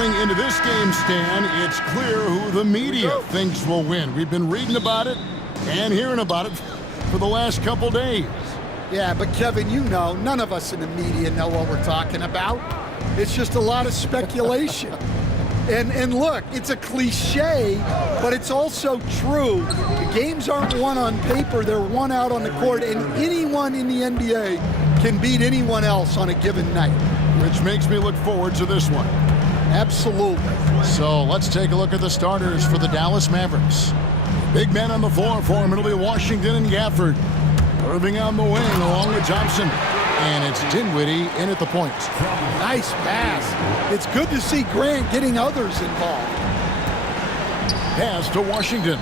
Coming into this game, Stan, it's clear who the media thinks will win. We've been reading about it and hearing about it for the last couple days. Yeah, but Kevin, you know, none of us in the media know what we're talking about. It's just a lot of speculation. And look, it's a cliche, but it's also true. The games aren't won on paper, they're won out on the court, and anyone in the NBA can beat anyone else on a given night. Which makes me look forward to this one. Absolutely. So let's take a look at the starters for the Dallas Mavericks. Big men on the floor for him. It'll be Washington and Gafford. Irving on the wing along with Thompson. And it's Dinwiddie in at the point. Nice pass. It's good to see Grant getting others involved. Pass to Washington.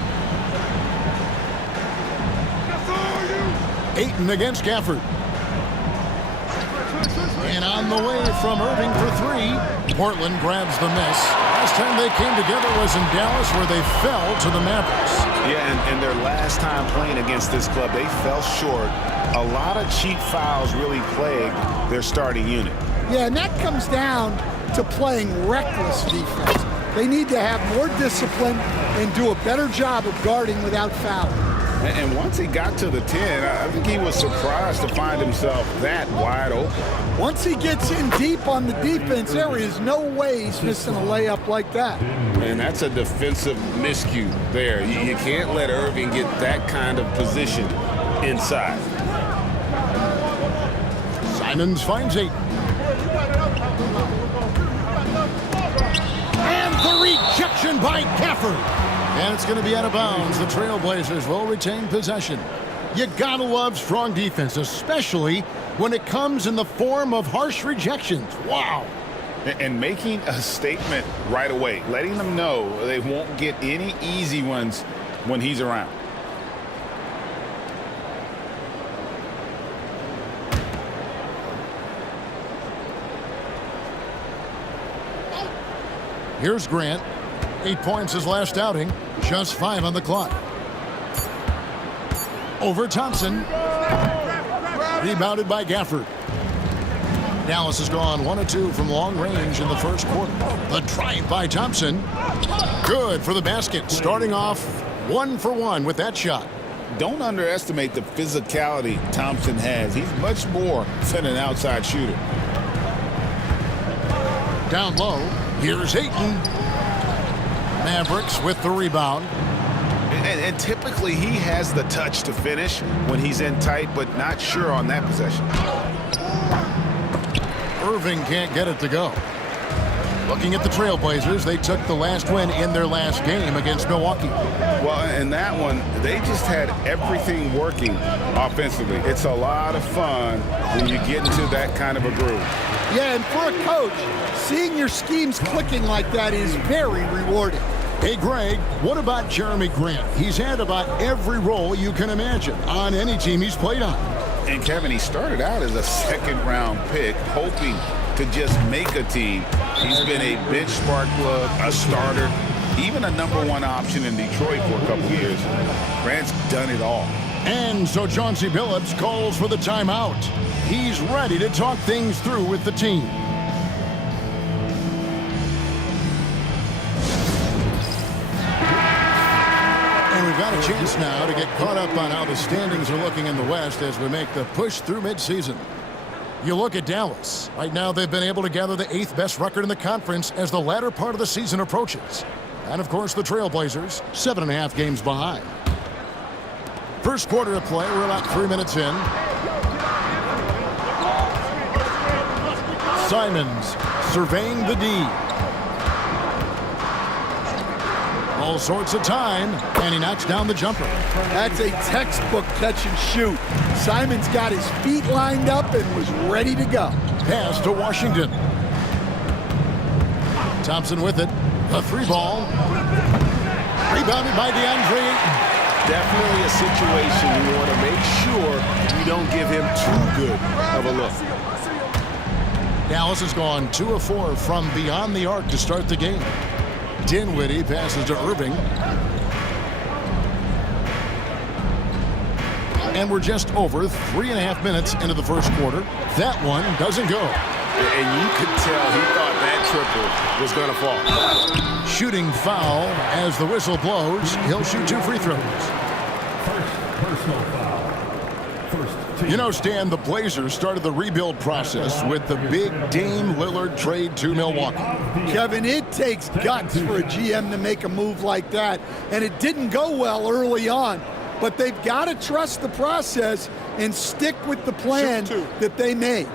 Ayton against Gafford. And on the way from Irving for three. Portland grabs the miss. Last time they came together was in Dallas, where they fell to the Mavericks. Yeah, and their last time playing against this club, they fell short. A lot of cheap fouls really plagued their starting unit. Yeah, and that comes down to playing reckless defense. They need to have more discipline and do a better job of guarding without fouling. And once he got to the 10, I think he was surprised to find himself that wide open. Once he gets in deep on the defense, there is no way he's missing a layup like that. And that's a defensive miscue there. You can't let Irving get that kind of position inside. Simons finds Ayton. And the rejection by Gafford. And it's going to be out of bounds. The Trailblazers will retain possession. You gotta love strong defense, especially when it comes in the form of harsh rejections. Wow. And making a statement right away, letting them know they won't get any easy ones when he's around. Here's Grant. 8 points his last outing. Just 5 on the clock. Over Thompson. Rebounded by Gafford. Dallas has gone 1 of 2 from long range in the first quarter. The drive by Thompson. Good for the basket. Starting off 1 for 1 with that shot. Don't underestimate the physicality Thompson has. He's much more than an outside shooter. Down low. Here's Ayton. Mavericks with the rebound. And typically he has the touch to finish when he's in tight, but not sure on that possession. Irving can't get it to go. Looking at the Trailblazers, they took the last win in their last game against Milwaukee. Well, in that one, they just had everything working offensively. It's a lot of fun when you get into that kind of a groove. Yeah, and for a coach, seeing your schemes clicking like that is very rewarding. Hey, Greg, what about Jeremy Grant? He's had about every role you can imagine on any team he's played on. And, Kevin, he started out as a second-round pick, hoping to just make a team. He's been a bench spark plug, a starter, even a #1 option in Detroit for a couple years. Grant's done it all. And so Chauncey Billups calls for the timeout. He's ready to talk things through with the team. And we've got a chance now to get caught up on how the standings are looking in the West as we make the push through midseason. You look at Dallas. Right now they've been able to gather the 8th best record in the conference as the latter part of the season approaches. And of course the Trailblazers, 7.5 games behind. First quarter of play, we're about 3 minutes in. Simons surveying the D. All sorts of time, and he knocks down the jumper. That's a textbook catch and shoot. Simons got his feet lined up and was ready to go. Pass to Washington. Thompson with it. A 3-ball. Rebounded by DeAndre Ayton. Definitely a situation you want to make sure you don't give him too good of a look. Dallas has gone 2 of 4 from beyond the arc to start the game. Dinwiddie passes to Irving. And we're just over 3.5 minutes into the first quarter. That one doesn't go. And you could tell he thought that triple was going to fall. Shooting foul as the whistle blows. He'll shoot 2 free throws. First personal foul. You know, Stan, the Blazers started the rebuild process with the big Dame Lillard trade to Milwaukee. Kevin, it takes guts for a GM to make a move like that, and it didn't go well early on. But they've got to trust the process and stick with the plan that they made.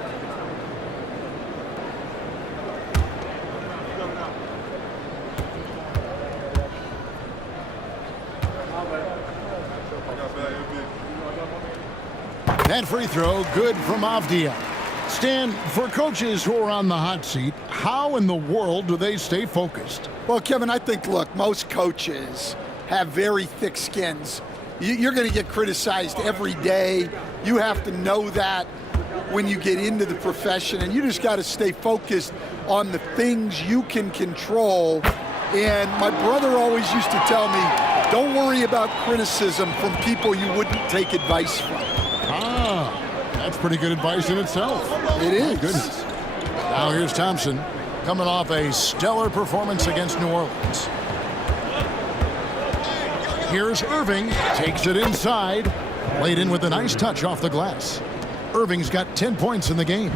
That free throw, good from Avdia. Stan, for coaches who are on the hot seat, how in the world do they stay focused? Well, Kevin, I think, look, most coaches have very thick skins. You're going to get criticized every day. You have to know that when you get into the profession, and you just got to stay focused on the things you can control. And my brother always used to tell me, don't worry about criticism from people you wouldn't take advice from. That's pretty good advice in itself. It is. Goodness. Now here's Thompson coming off a stellar performance against New Orleans. Here's Irving, takes it inside, laid in with a nice touch off the glass. Irving's got 10 points in the game.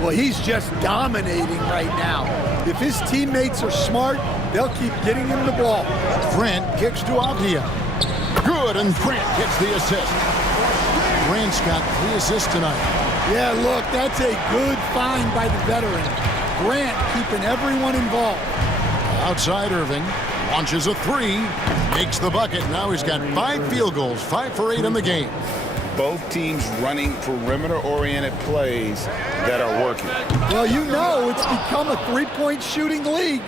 Well, he's just dominating right now. If his teammates are smart, they'll keep getting him the ball. Grant kicks to Avdia. Good, and Grant gets the assist. Grant's got 3 assists tonight. Yeah, look, that's a good find by the veteran. Grant keeping everyone involved. Outside Irving, launches a 3, makes the bucket. Now he's got 5 field goals, 5 for 8 in the game. Both teams running perimeter-oriented plays that are working. Well, you know it's become a three-point shooting league.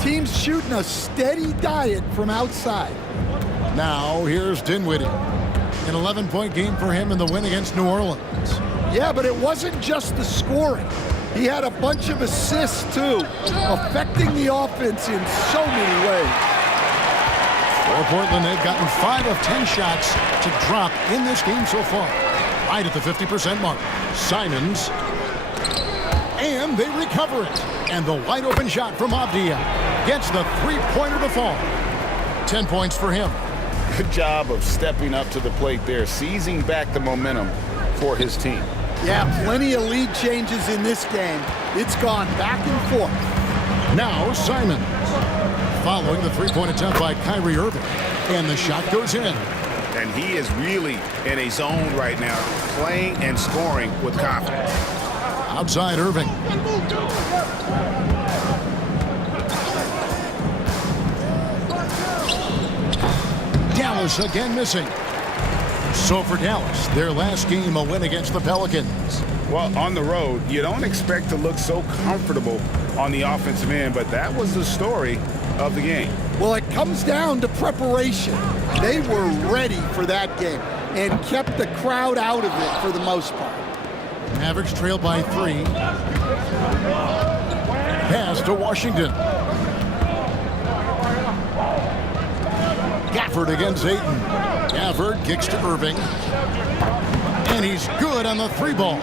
Teams shooting a steady diet from outside. Now here's Dinwiddie. An 11-point game for him in the win against New Orleans. Yeah, but it wasn't just the scoring. He had a bunch of assists, too, affecting the offense in so many ways. For Portland, they've gotten 5 of 10 shots to drop in this game so far. Right at the 50% mark. Simons. And they recover it. And the wide-open shot from Avdia gets the three-pointer to fall. 10 points for him. Good job of stepping up to the plate there, seizing back the momentum for his team. Yeah, plenty of lead changes in this game. It's gone back and forth. Now Simons. Following the three-point attempt by Kyrie Irving. And the shot goes in. And he is really in a zone right now, playing and scoring with confidence. Outside Irving. Dallas again missing. So for Dallas, their last game a win against the Pelicans. Well, on the road, you don't expect to look so comfortable on the offensive end, but that was the story of the game. Well, it comes down to preparation. They were ready for that game and kept the crowd out of it for the most part. Mavericks trailed by 3. Pass to Washington. Gafford against Ayton. Gafford kicks to Irving. And he's good on the 3-ball.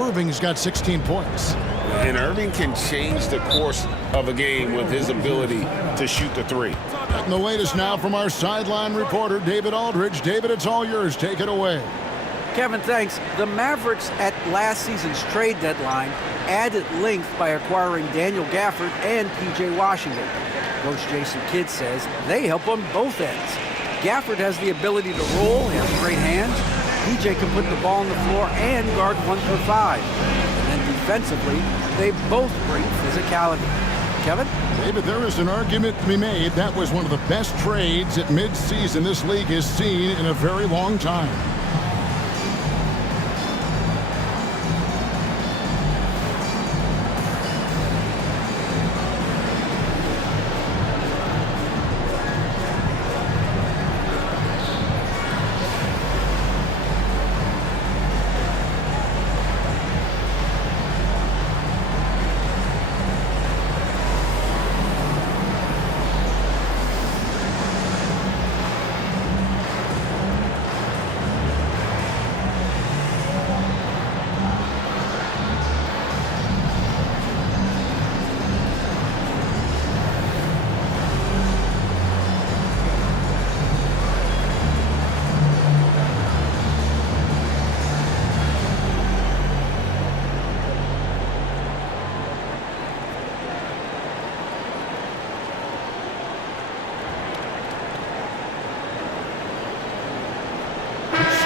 Irving's got 16 points. And Irving can change the course of a game with his ability to shoot the 3. And the latest now from our sideline reporter, David Aldridge. David, it's all yours. Take it away. Kevin, thanks. The Mavericks at last season's trade deadline added length by acquiring Daniel Gafford and P.J. Washington. Coach Jason Kidd says they help on both ends. Gafford has the ability to roll, he has great hands. P.J. can put the ball on the floor and guard 1 through 5. And then defensively, they both bring physicality. Kevin? David, there is an argument to be made. That was one of the best trades at midseason this league has seen in a very long time.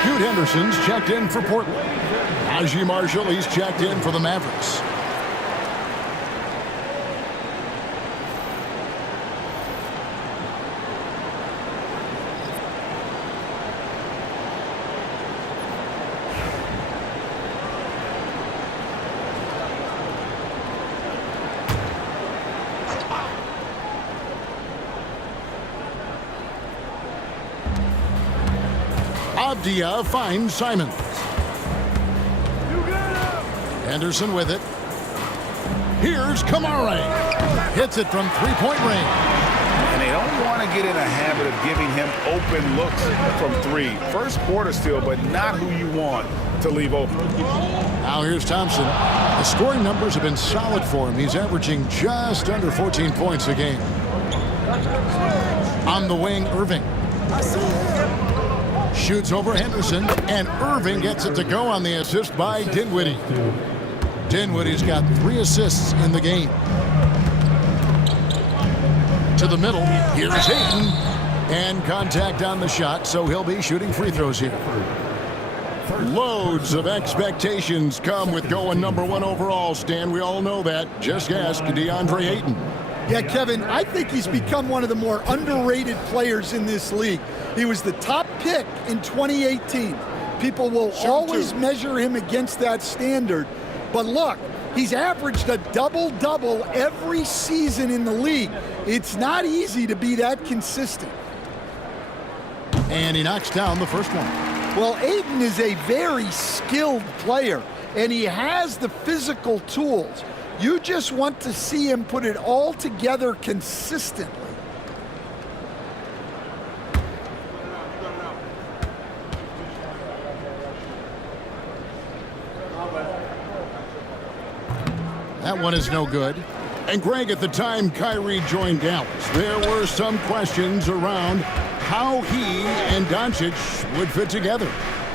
Scoot Henderson's checked in for Portland. Najee Marshall, he's checked in for the Mavericks. Abdia finds Simons. Henderson with it. Here's Kamara. Hits it from three-point range. And they don't want to get in a habit of giving him open looks from three. First quarter still, but not who you want to leave open. Now here's Thompson. The scoring numbers have been solid for him. He's averaging just under 14 points a game. On the wing, Irving. Shoots over Henderson, and Irving gets it to go on the assist by Dinwiddie. Dinwiddie's got 3 assists in the game. To the middle, here's Ayton, and contact on the shot, so he'll be shooting free throws here. Loads of expectations come with going #1 overall, Stan. We all know that. Just ask DeAndre Ayton. Yeah, Kevin, I think he's become one of the more underrated players in this league. He was the top pick in 2018. People will always measure him against that standard. But look, he's averaged a double-double every season in the league. It's not easy to be that consistent. And he knocks down the first one. Well, Ayton is a very skilled player, and he has the physical tools. You just want to see him put it all together consistently. That one is no good. And Greg, at the time Kyrie joined Dallas, there were some questions around how he and Doncic would fit together.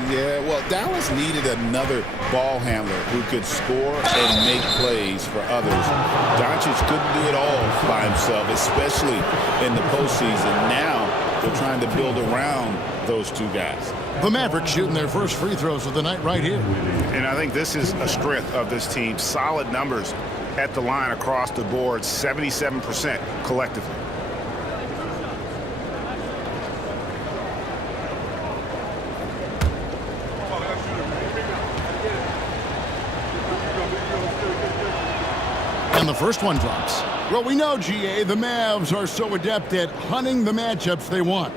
Yeah, well, Dallas needed another ball handler who could score and make plays for others. Doncic couldn't do it all by himself, especially in the postseason. Now they're trying to build around those two guys. The Mavericks shooting their first free throws of the night right here. And I think this is a strength of this team. Solid numbers at the line across the board, 77% collectively. And the first one drops. Well, we know, GA, the Mavs are so adept at hunting the matchups they want.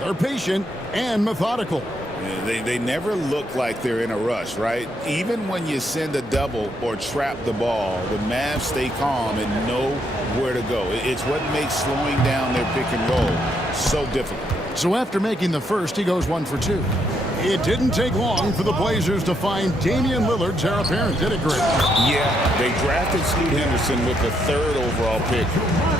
They're patient and methodical. Yeah, they never look like they're in a rush, right? Even when you send a double or trap the ball, the Mavs stay calm and know where to go. It's what makes slowing down their pick and roll so difficult. So after making the first, he goes 1 for 2. It didn't take long for the Blazers to find Damian Lillard's heir apparent, did it, Greg? Yeah, they drafted Scoot Henderson with the 3rd overall pick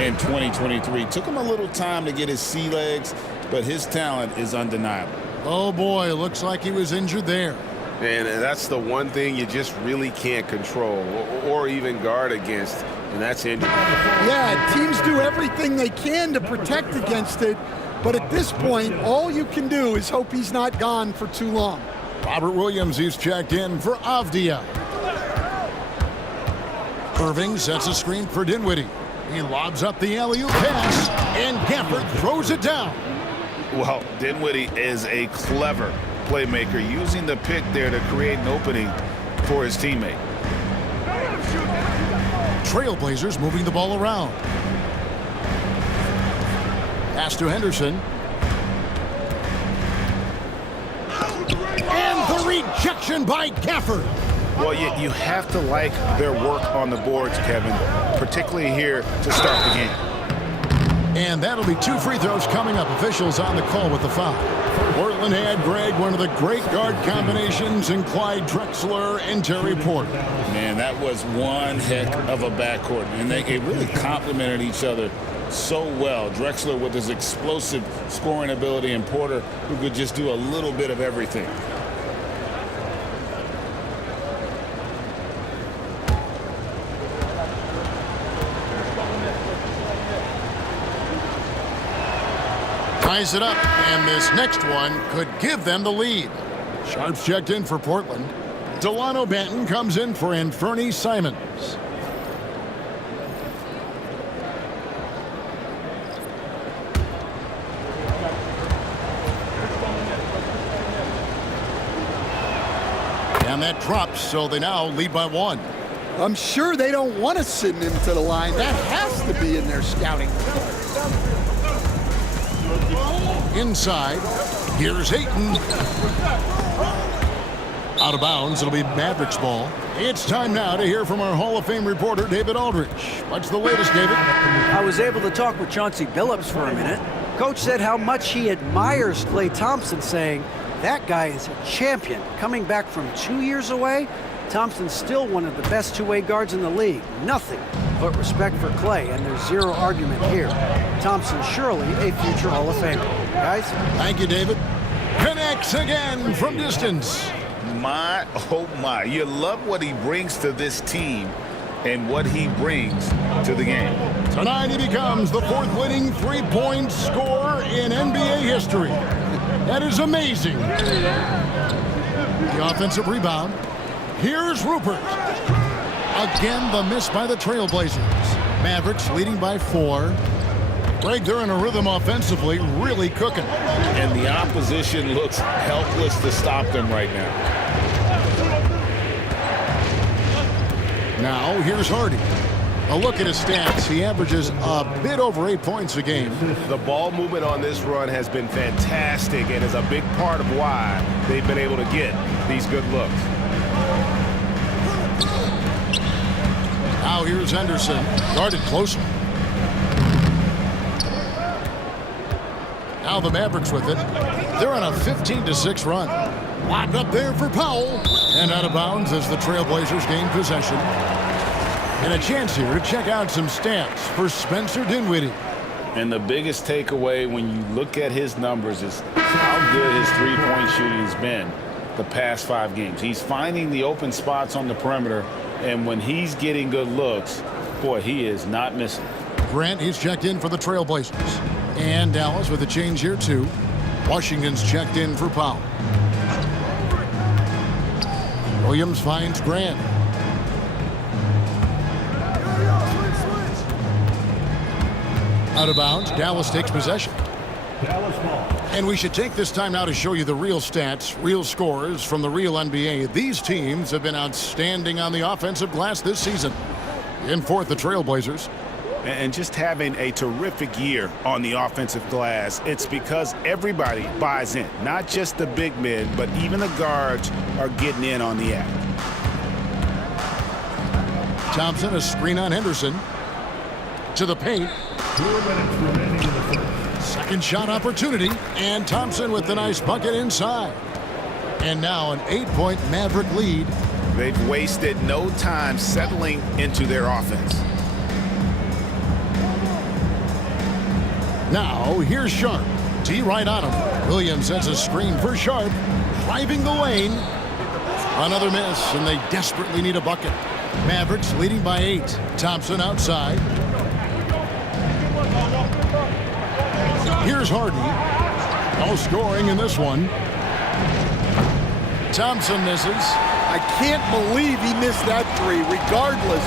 in 2023. Took him a little time to get his sea legs, but his talent is undeniable. Oh, boy, looks like he was injured there. And that's the one thing you just really can't control or even guard against, and that's injury. Yeah, teams do everything they can to protect against it, but at this point, all you can do is hope he's not gone for too long. Robert Williams, he's checked in for Avdia. Irving sets a screen for Dinwiddie. He lobs up the alley-oop pass, and Gafford throws it down. Well, Dinwiddie is a clever playmaker, using the pick there to create an opening for his teammate. Trailblazers moving the ball around. Pass to Henderson. And the rejection by Gafford. Well, you have to like their work on the boards, Kevin, particularly here to start the game. And that'll be 2 free throws coming up. Officials on the call with the foul. Portland had, Greg, one of the great guard combinations in Clyde Drexler and Terry Porter. Man, that was one heck of a backcourt, and they really complemented each other so well. Drexler with his explosive scoring ability, and Porter who could just do a little bit of everything. Ties it up, and this next one could give them the lead. Sharp's checked in for Portland. Delano Banton comes in for Anferny Simons. And that drops, so they now lead by 1. I'm sure they don't want to send him to the line. That has to be in their scouting. Inside, here's Ayton. Out of bounds, it'll be Mavericks ball. It's time now to hear from our Hall of Fame reporter, David Aldrich. What's the latest, David? I was able to talk with Chauncey Billups for a minute. Coach said how much he admires Klay Thompson, saying, that guy is a champion. Coming back from 2 years away, Thompson's still one of the best two-way guards in the league. Nothing but respect for Klay, and there's zero argument here. Thompson surely a future Hall of Famer. Guys? Thank you, David. Connects again from distance. My, oh my. You love what he brings to this team and what he brings to the game. Tonight he becomes the 4th leading three-point scorer in NBA history. That is amazing. The offensive rebound. Here's Rupert. Again, the miss by the Trailblazers. Mavericks leading by 4. Greg, they're in a rhythm offensively, really cooking. And the opposition looks helpless to stop them right now. Now, here's Hardy. A look at his stats. He averages a bit over 8 points a game. The ball movement on this run has been fantastic and is a big part of why they've been able to get these good looks. Now here's Henderson, guarded closely. Now the Mavericks with it. They're on a 15-6 run. Locked up there for Powell. And out of bounds as the Trailblazers gain possession. And a chance here to check out some stats for Spencer Dinwiddie. And the biggest takeaway when you look at his numbers is how good his three-point shooting has been the past 5 games. He's finding the open spots on the perimeter, and when he's getting good looks, boy, he is not missing. Grant, he's checked in for the Trailblazers. And Dallas with a change here, too. Washington's checked in for Powell. Williams finds Grant. Out of bounds, Dallas takes possession. Dallas ball. And we should take this time now to show you the real stats, real scores from the real NBA. These teams have been outstanding on the offensive glass this season. In 4th, the Trailblazers. And just having a terrific year on the offensive glass, it's because everybody buys in. Not just the big men, but even the guards are getting in on the act. Thompson, a screen on Henderson. To the paint. 4 minutes remaining in the first. Second shot opportunity. And Thompson with the nice bucket inside. And now an 8-point Maverick lead. They've wasted no time settling into their offense. Now, here's Sharp. T right on him. Williams sets a screen for Sharp. Driving the lane. Another miss, and they desperately need a bucket. Mavericks leading by 8. Thompson outside. Here's Hardy. No scoring in this one. Thompson misses. I can't believe he missed that 3. Regardless,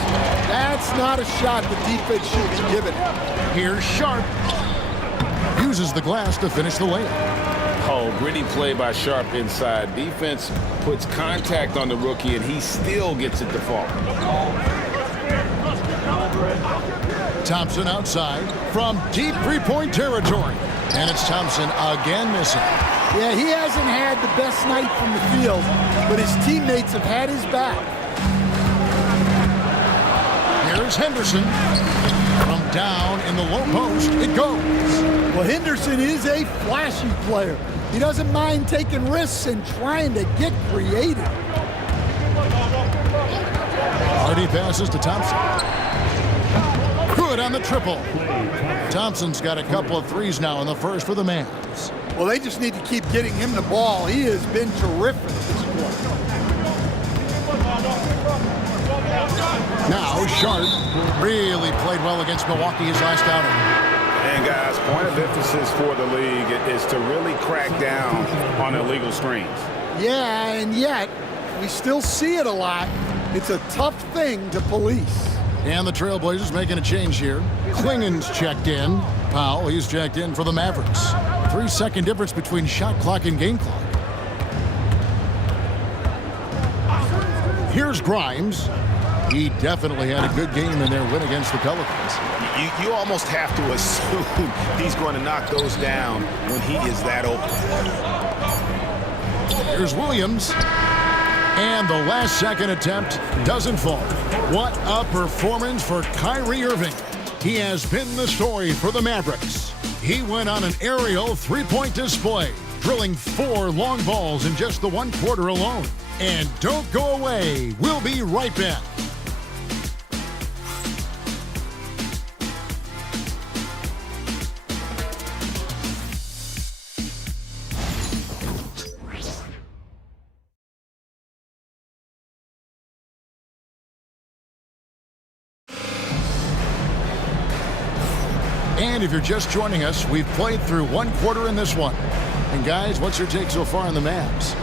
that's not a shot the defense should be giving him. Here's Sharp. Uses the glass to finish the layup. Oh, gritty play by Sharp inside. Defense puts contact on the rookie, and he still gets it to fall. Thompson outside from deep three-point territory. And it's Thompson again missing. Yeah, he hasn't had the best night from the field, but his teammates have had his back. Here's Henderson. From down in the low post, it goes. Well, Henderson is a flashy player. He doesn't mind taking risks and trying to get creative. Hardy passes to Thompson. Good on the triple. Thompson's got a couple of threes now in the first for the Mavs. Well, they just need to keep getting him the ball. He has been terrific this quarter. Now Sharp really played well against Milwaukee his last outing. And guys, point of emphasis for the league is to really crack down on illegal screens. Yeah, and yet we still see it a lot. It's a tough thing to police. And the Trailblazers making a change here. Klingen's checked in. Powell, he's checked in for the Mavericks. 3-second difference between shot clock and game clock. Here's Grimes. He definitely had a good game in their win against the Pelicans. You almost have to assume he's going to knock those down when he is that open. Here's Williams. And the last second attempt doesn't fall. What a performance for Kyrie Irving. He has been the story for the Mavericks. He went on an aerial three-point display, drilling 4 long balls in just the 1 quarter alone. And don't go away. We'll be right back. And if you're just joining us, we've played through 1 quarter in this one. And guys, what's your take so far on the Mavs?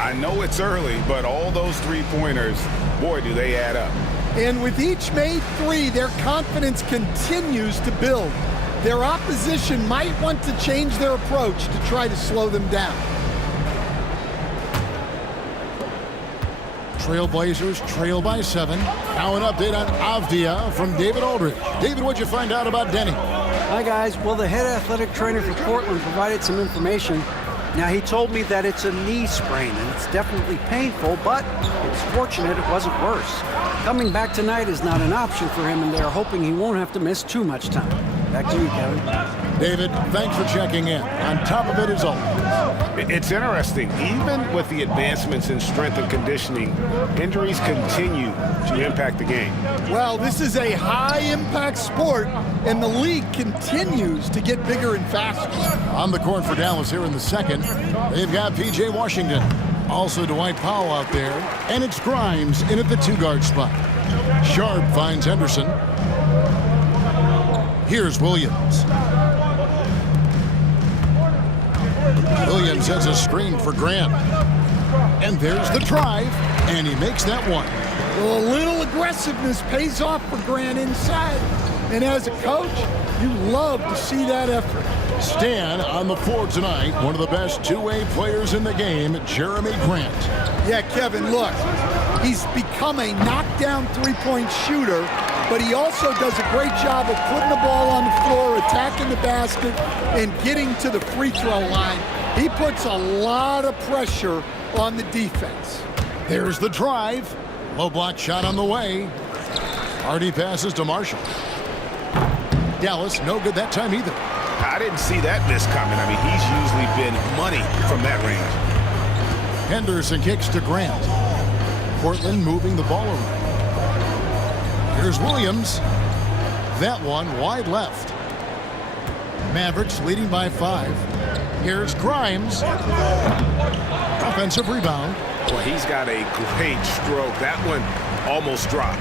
I know it's early, but all those three-pointers, boy, do they add up. And with each made 3, their confidence continues to build. Their opposition might want to change their approach to try to slow them down. Trailblazers trail by 7. Now an update on Avdia from David Aldridge. David, what'd you find out about Denny? Hi, guys. Well, the head athletic trainer for Portland provided some information. Now, he told me that it's a knee sprain, and it's definitely painful, but it's fortunate it wasn't worse. Coming back tonight is not an option for him, and they're hoping he won't have to miss too much time. Back to you, Kevin. David, thanks for checking in. On top of it as always. It's interesting. Even with the advancements in strength and conditioning, injuries continue to impact the game. Well, this is a high-impact sport, and the league continues to get bigger and faster. On the court for Dallas here in the second, they've got P.J. Washington. Also Dwight Powell out there, and it's Grimes in at the 2-guard spot. Sharp finds Henderson. Here's Williams. Williams has a screen for Grant. And there's the drive, and he makes that one. Well, a little aggressiveness pays off for Grant inside. And as a coach, you love to see that effort. Stan on the floor tonight, one of the best two-way players in the game, Jeremy Grant. Yeah, Kevin, look, he's become a knockdown three-point shooter, but he also does a great job of putting the ball on the floor, attacking the basket, and getting to the free throw line. He puts a lot of pressure on the defense. There's the drive. Low block shot on the way. Hardy passes to Marshall. Dallas, no good that time either. I didn't see that miss coming. I mean, he's usually been money from that range. Henderson kicks to Grant. Portland moving the ball around. Here's Williams. That one wide left. Mavericks leading by 5. Here's Grimes. Offensive rebound. Well, he's got a great stroke. That one almost dropped.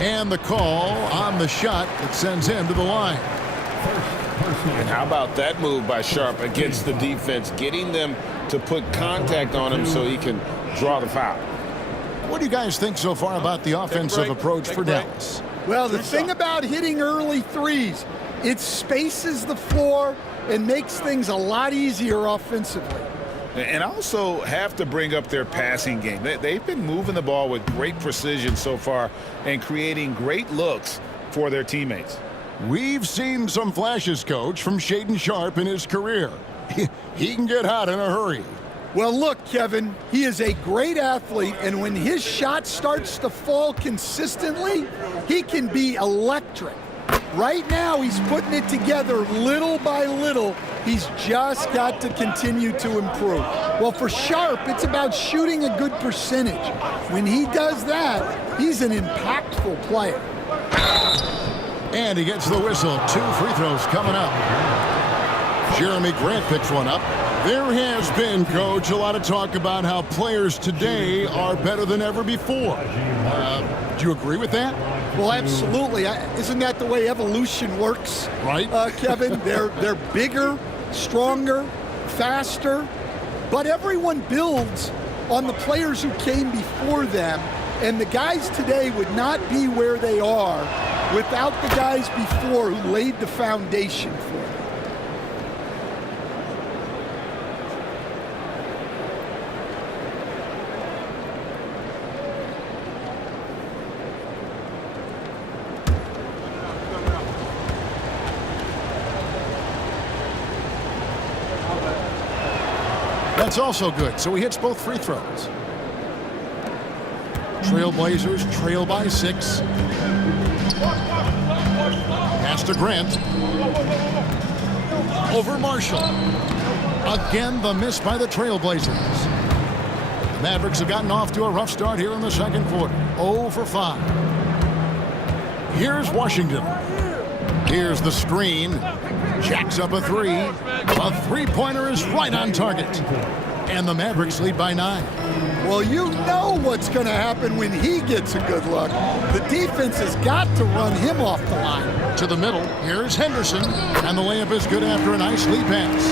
And the call on the shot that sends him to the line. And how about that move by Sharp against the defense, getting them to put contact on him so he can draw the foul. What do you guys think so far about the offensive approach for Dallas? Well, the thing about hitting early threes, it spaces the floor and makes things a lot easier offensively. And also have to bring up their passing game. They've been moving the ball with great precision so far and creating great looks for their teammates. We've seen some flashes, Coach, from Shaedon Sharp in his career. He can get hot in a hurry. Well, look, Kevin, he is a great athlete, and when his shot starts to fall consistently, he can be electric. Right now, he's putting it together little by little. He's just got to continue to improve. Well, for Sharp, it's about shooting a good percentage. When he does that, he's an impactful player. And he gets the whistle. 2 free throws coming up. Jeremy Grant picks one up. There has been, Coach, a lot of talk about how players today are better than ever before. Do you agree with that? Well, absolutely. Isn't that the way evolution works? Right. Kevin, they're bigger, stronger, faster, but everyone builds on the players who came before them, and the guys today would not be where they are without the guys before who laid the foundation for them. That's also good, so he hits both free throws. Trailblazers trail by 6. Pass to Grant. Over Marshall. Again, the miss by the Trailblazers. The Mavericks have gotten off to a rough start here in the second quarter. 0 for 5. Here's Washington. Here's the screen. Jacks up a 3. A three-pointer is right on target. And the Mavericks lead by 9. Well, you know what's going to happen when he gets a good look. The defense has got to run him off the line. To the middle, here's Henderson. And the layup is good after a nice lead pass.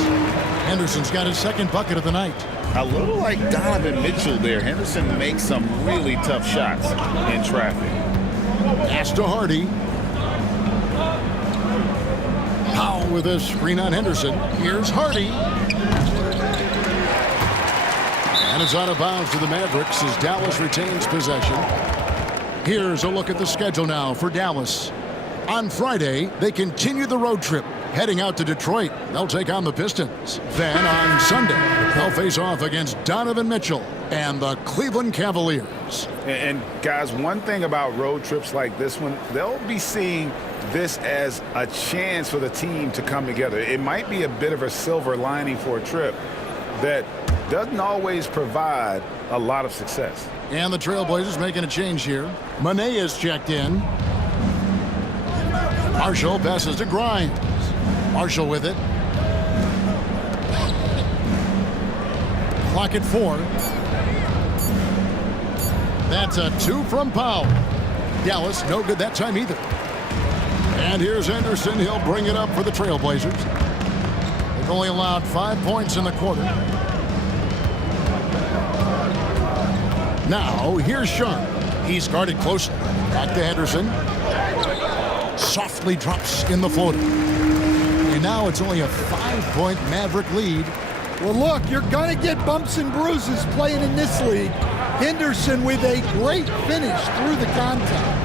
Henderson's got his second bucket of the night. A little like Donovan Mitchell there. Henderson makes some really tough shots in traffic. Pass to Hardy. Powell with a screen on Henderson. Here's Hardy. And it's out of bounds to the Mavericks as Dallas retains possession. Here's a look at the schedule now for Dallas. On Friday, they continue the road trip, heading out to Detroit. They'll take on the Pistons. Then on Sunday, they'll face off against Donovan Mitchell and the Cleveland Cavaliers. And guys, one thing about road trips like this one, they'll be seeing this as a chance for the team to come together. It might be a bit of a silver lining for a trip that doesn't always provide a lot of success. And the Trailblazers making a change here. Manet is checked in. Marshall passes to Grimes. Marshall with it. Clock at 4. That's a 2 from Powell. Dallas no good that time either. And here's Henderson. He'll bring it up for the Trailblazers. They've only allowed 5 points in the quarter. Now, here's Sharp. He's guarded closely. Back to Henderson. Softly drops in the floater. And now it's only a 5-point Maverick lead. Well, look, you're going to get bumps and bruises playing in this league. Henderson with a great finish through the contact.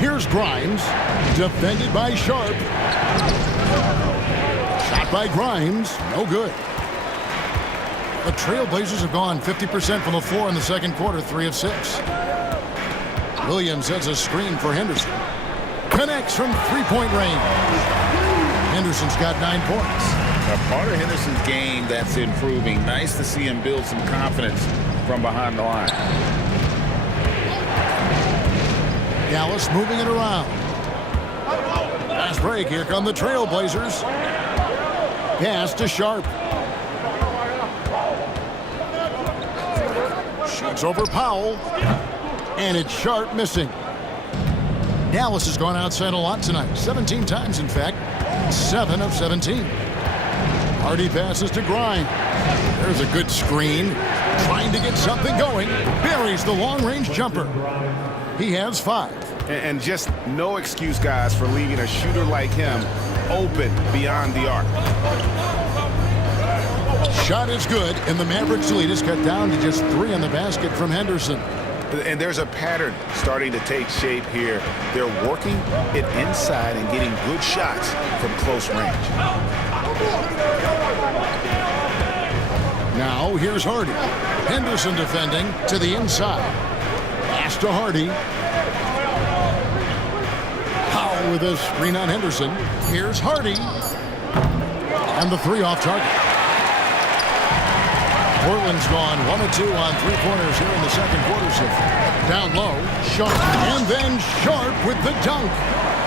Here's Grimes. Defended by Sharp. Shot by Grimes. No good. The Trailblazers have gone 50% from the floor in the second quarter, 3 of 6. Williams sets a screen for Henderson. Connects from three-point range. Henderson's got 9 points. A part of Henderson's game that's improving. Nice to see him build some confidence from behind the line. Dallas moving it around. Last break, here come the Trailblazers. Pass to Sharp. Shoots over Powell. And it's Sharp missing. Dallas has gone outside a lot tonight. 17 times, in fact. 7 of 17. Hardy passes to Grimes. There's a good screen. Trying to get something going. Buries the long-range jumper. He has 5. And just no excuse, guys, for leaving a shooter like him open beyond the arc. Shot is good, and the Mavericks lead is cut down to just 3 on the basket from Henderson. And there's a pattern starting to take shape here. They're working it inside and getting good shots from close range. Now here's Hardy. Henderson defending to the inside. Pass to Hardy. Powell with a screen on Henderson. Here's Hardy. And the 3 off target. Portland's gone 1 of 2 on 3-pointers here in the second quarter so far. Down low, Sharp, and then Sharp with the dunk.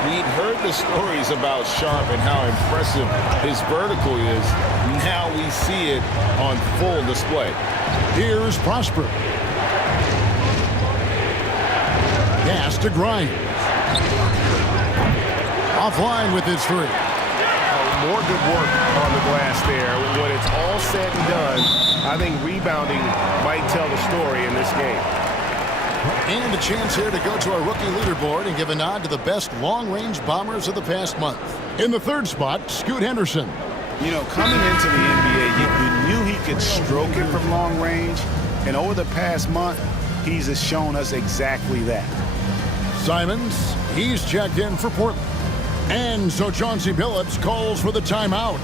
We'd heard the stories about Sharp and how impressive his vertical is. Now we see it on full display. Here's Prosper. Pass to Grimes. Offline with his 3. more good work on the glass there. When it's all said and done, I think rebounding might tell the story in this game. And a chance here to go to our rookie leaderboard and give a nod to the best long-range bombers of the past month. In the third spot, Scoot Henderson. You know, coming into the NBA, you knew he could stroke it from long range. And over the past month, he's shown us exactly that. Simons, he's checked in for Portland. And so Chauncey Billups calls for the timeout.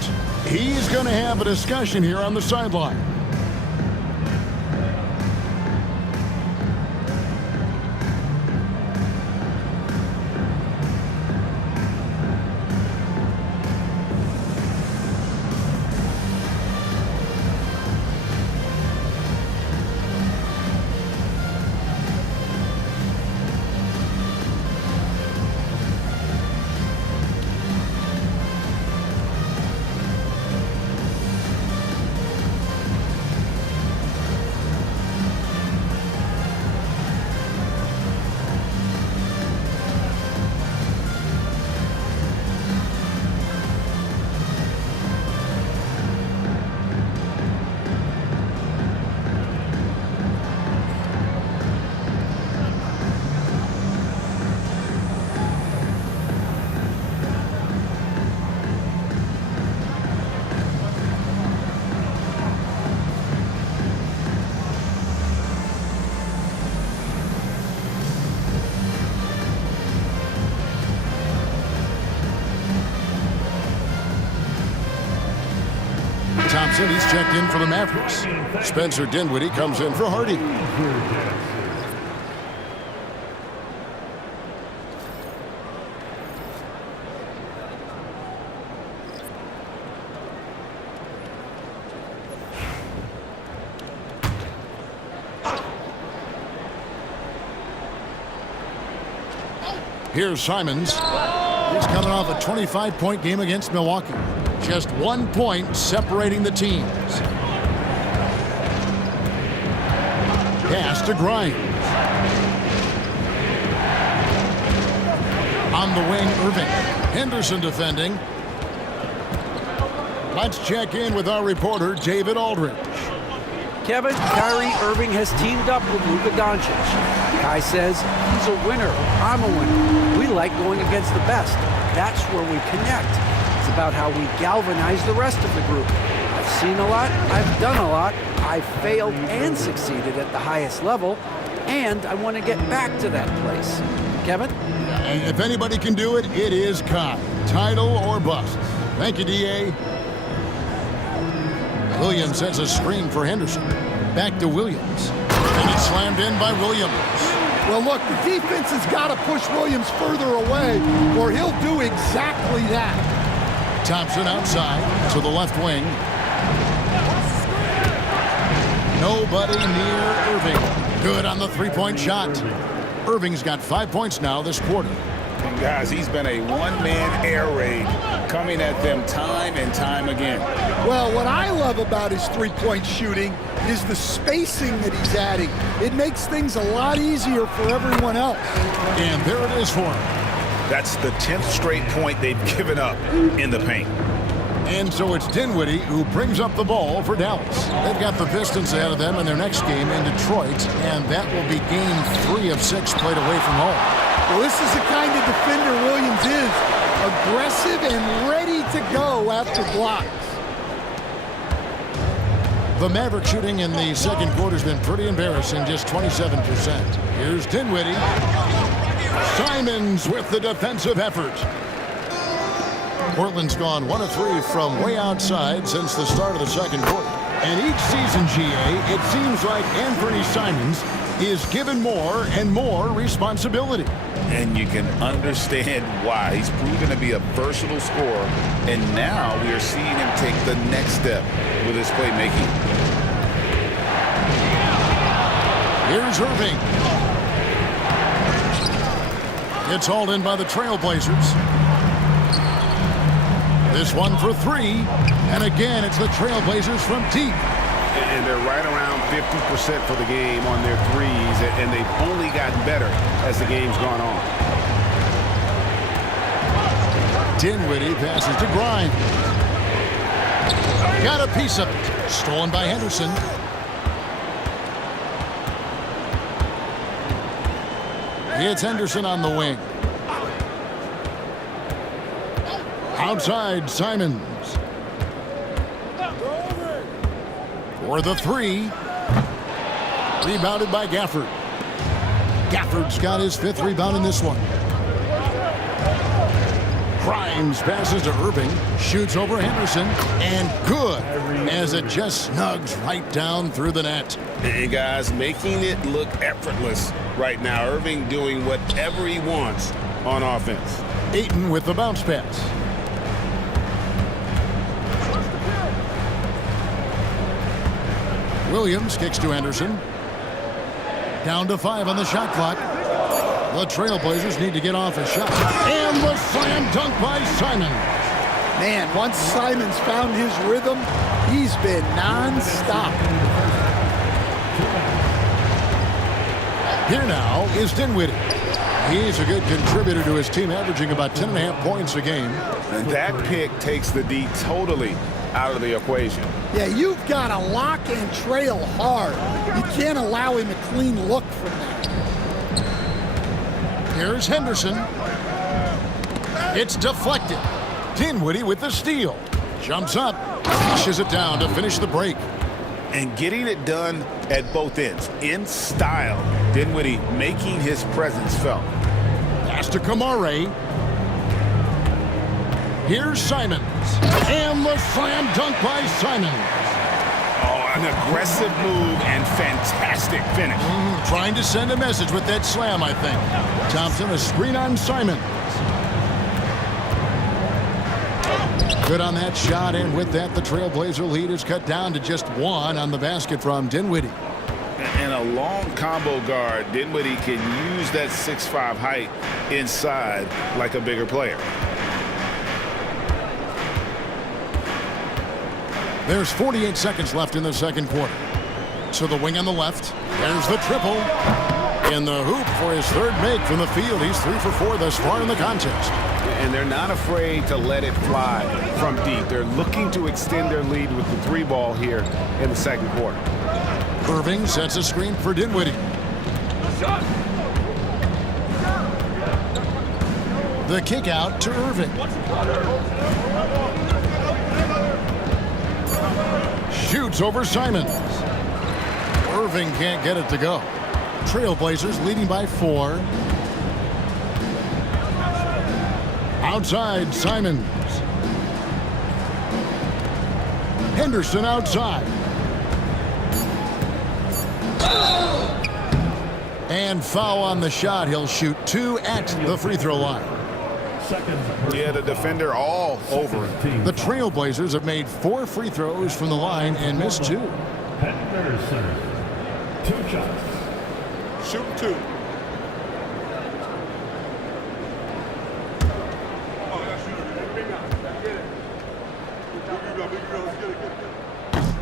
He's going to have a discussion here on the sideline. Thompson, he's checked in for the Mavericks. Spencer Dinwiddie comes in for Hardy. Here's Simons. He's coming off a 25-point game against Milwaukee. Just 1 point separating the teams. Pass to Grimes. On the wing, Irving. Henderson defending. Let's check in with our reporter, David Aldridge. Kevin, Kyrie Irving has teamed up with Luka Doncic. Kai says he's a winner. I'm a winner. We like going against the best. That's where we connect. It's about how we galvanize the rest of the group. I've seen a lot. I've done a lot. I've failed and succeeded at the highest level. And I want to get back to that place. Kevin? And if anybody can do it, it is Kai. Title or bust. Thank you, D.A. Williams sends a screen for Henderson. Back to Williams. And it's slammed in by Williams. Well, look, the defense has got to push Williams further away, or he'll do exactly that. Thompson outside to the left wing. Nobody near Irving. Good on the three-point shot. Irving's got 5 points now this quarter. And guys, he's been a one-man air raid coming at them time and time again. Well, what I love about his three-point shooting is the spacing that he's adding. It makes things a lot easier for everyone else. And there it is for him. That's the 10th straight point they've given up in the paint. And so it's Dinwiddie who brings up the ball for Dallas. They've got the Pistons ahead of them in their next game in Detroit, and that will be game 3 of 6 played away from home. Well, this is the kind of defender Williams is. Aggressive and ready to go after blocks. The Mavericks shooting in the second quarter has been pretty embarrassing, just 27%. Here's Dinwiddie. Simons with the defensive effort. Portland's gone 1 of 3 from way outside since the start of the second quarter. And each season, GA, it seems like Anthony Simons is given more and more responsibility. And you can understand why. He's proven to be a versatile scorer, and now we are seeing him take the next step with his playmaking. Here's Irving. It's hauled in by the Trailblazers. This one for 3, and again it's the Trailblazers from deep. And they're right around 50% for the game on their threes, and they've only gotten better as the game's gone on. Dinwiddie passes to Grimes. Got a piece of it. Stolen by Henderson. It's Henderson on the wing. Outside, Simons. For the three. Rebounded by Gafford. Gafford's got his 5th rebound in this one. Grimes passes to Irving. Shoots over Henderson. And good, as it just snugs right down through the net. And guys, making it look effortless right now. Irving doing whatever he wants on offense. Ayton with the bounce pass. Williams kicks to Henderson. Down to 5 on the shot clock. The Trailblazers need to get off a shot. And the slam dunk by Simons. Man, once Simons found his rhythm, he's been non-stop. Here now is Dinwiddie. He's a good contributor to his team, averaging about 10.5 points a game. And that pick takes the D totally out of the equation. Yeah, you've got to lock and trail hard. You can't allow him a clean look from that. Here's Henderson. It's deflected. Dinwiddie with the steal. Jumps up. Pushes it down to finish the break. And getting it done at both ends. In style. Dinwiddie making his presence felt. Pass to Kamare. Here's Simons. And the slam dunk by Simons. Oh, an aggressive move and fantastic finish. Trying to send a message with that slam, I think. Thompson, a screen on Simons. Good on that shot, and with that, the Trailblazer lead is cut down to just 1 on the basket from Dinwiddie. And a long combo guard, Dinwiddie can use that 6'5" height inside like a bigger player. There's 48 seconds left in the second quarter. To the wing on the left. There's the triple. In the hoop for his 3rd make from the field. He's 3 for 4 thus far in the contest. And they're not afraid to let it fly from deep. They're looking to extend their lead with the 3 ball here in the second quarter. Irving sets a screen for Dinwiddie. The kick out to Irving. Shoots over Simons. Irving can't get it to go. Trailblazers leading by 4. Outside, Simons. Henderson outside. And foul on the shot. He'll shoot 2 at the free throw line. Yeah, the defender all over it. The Trailblazers have made 4 free throws from the line and missed 2. Henderson. 2 shots. Shoot 2.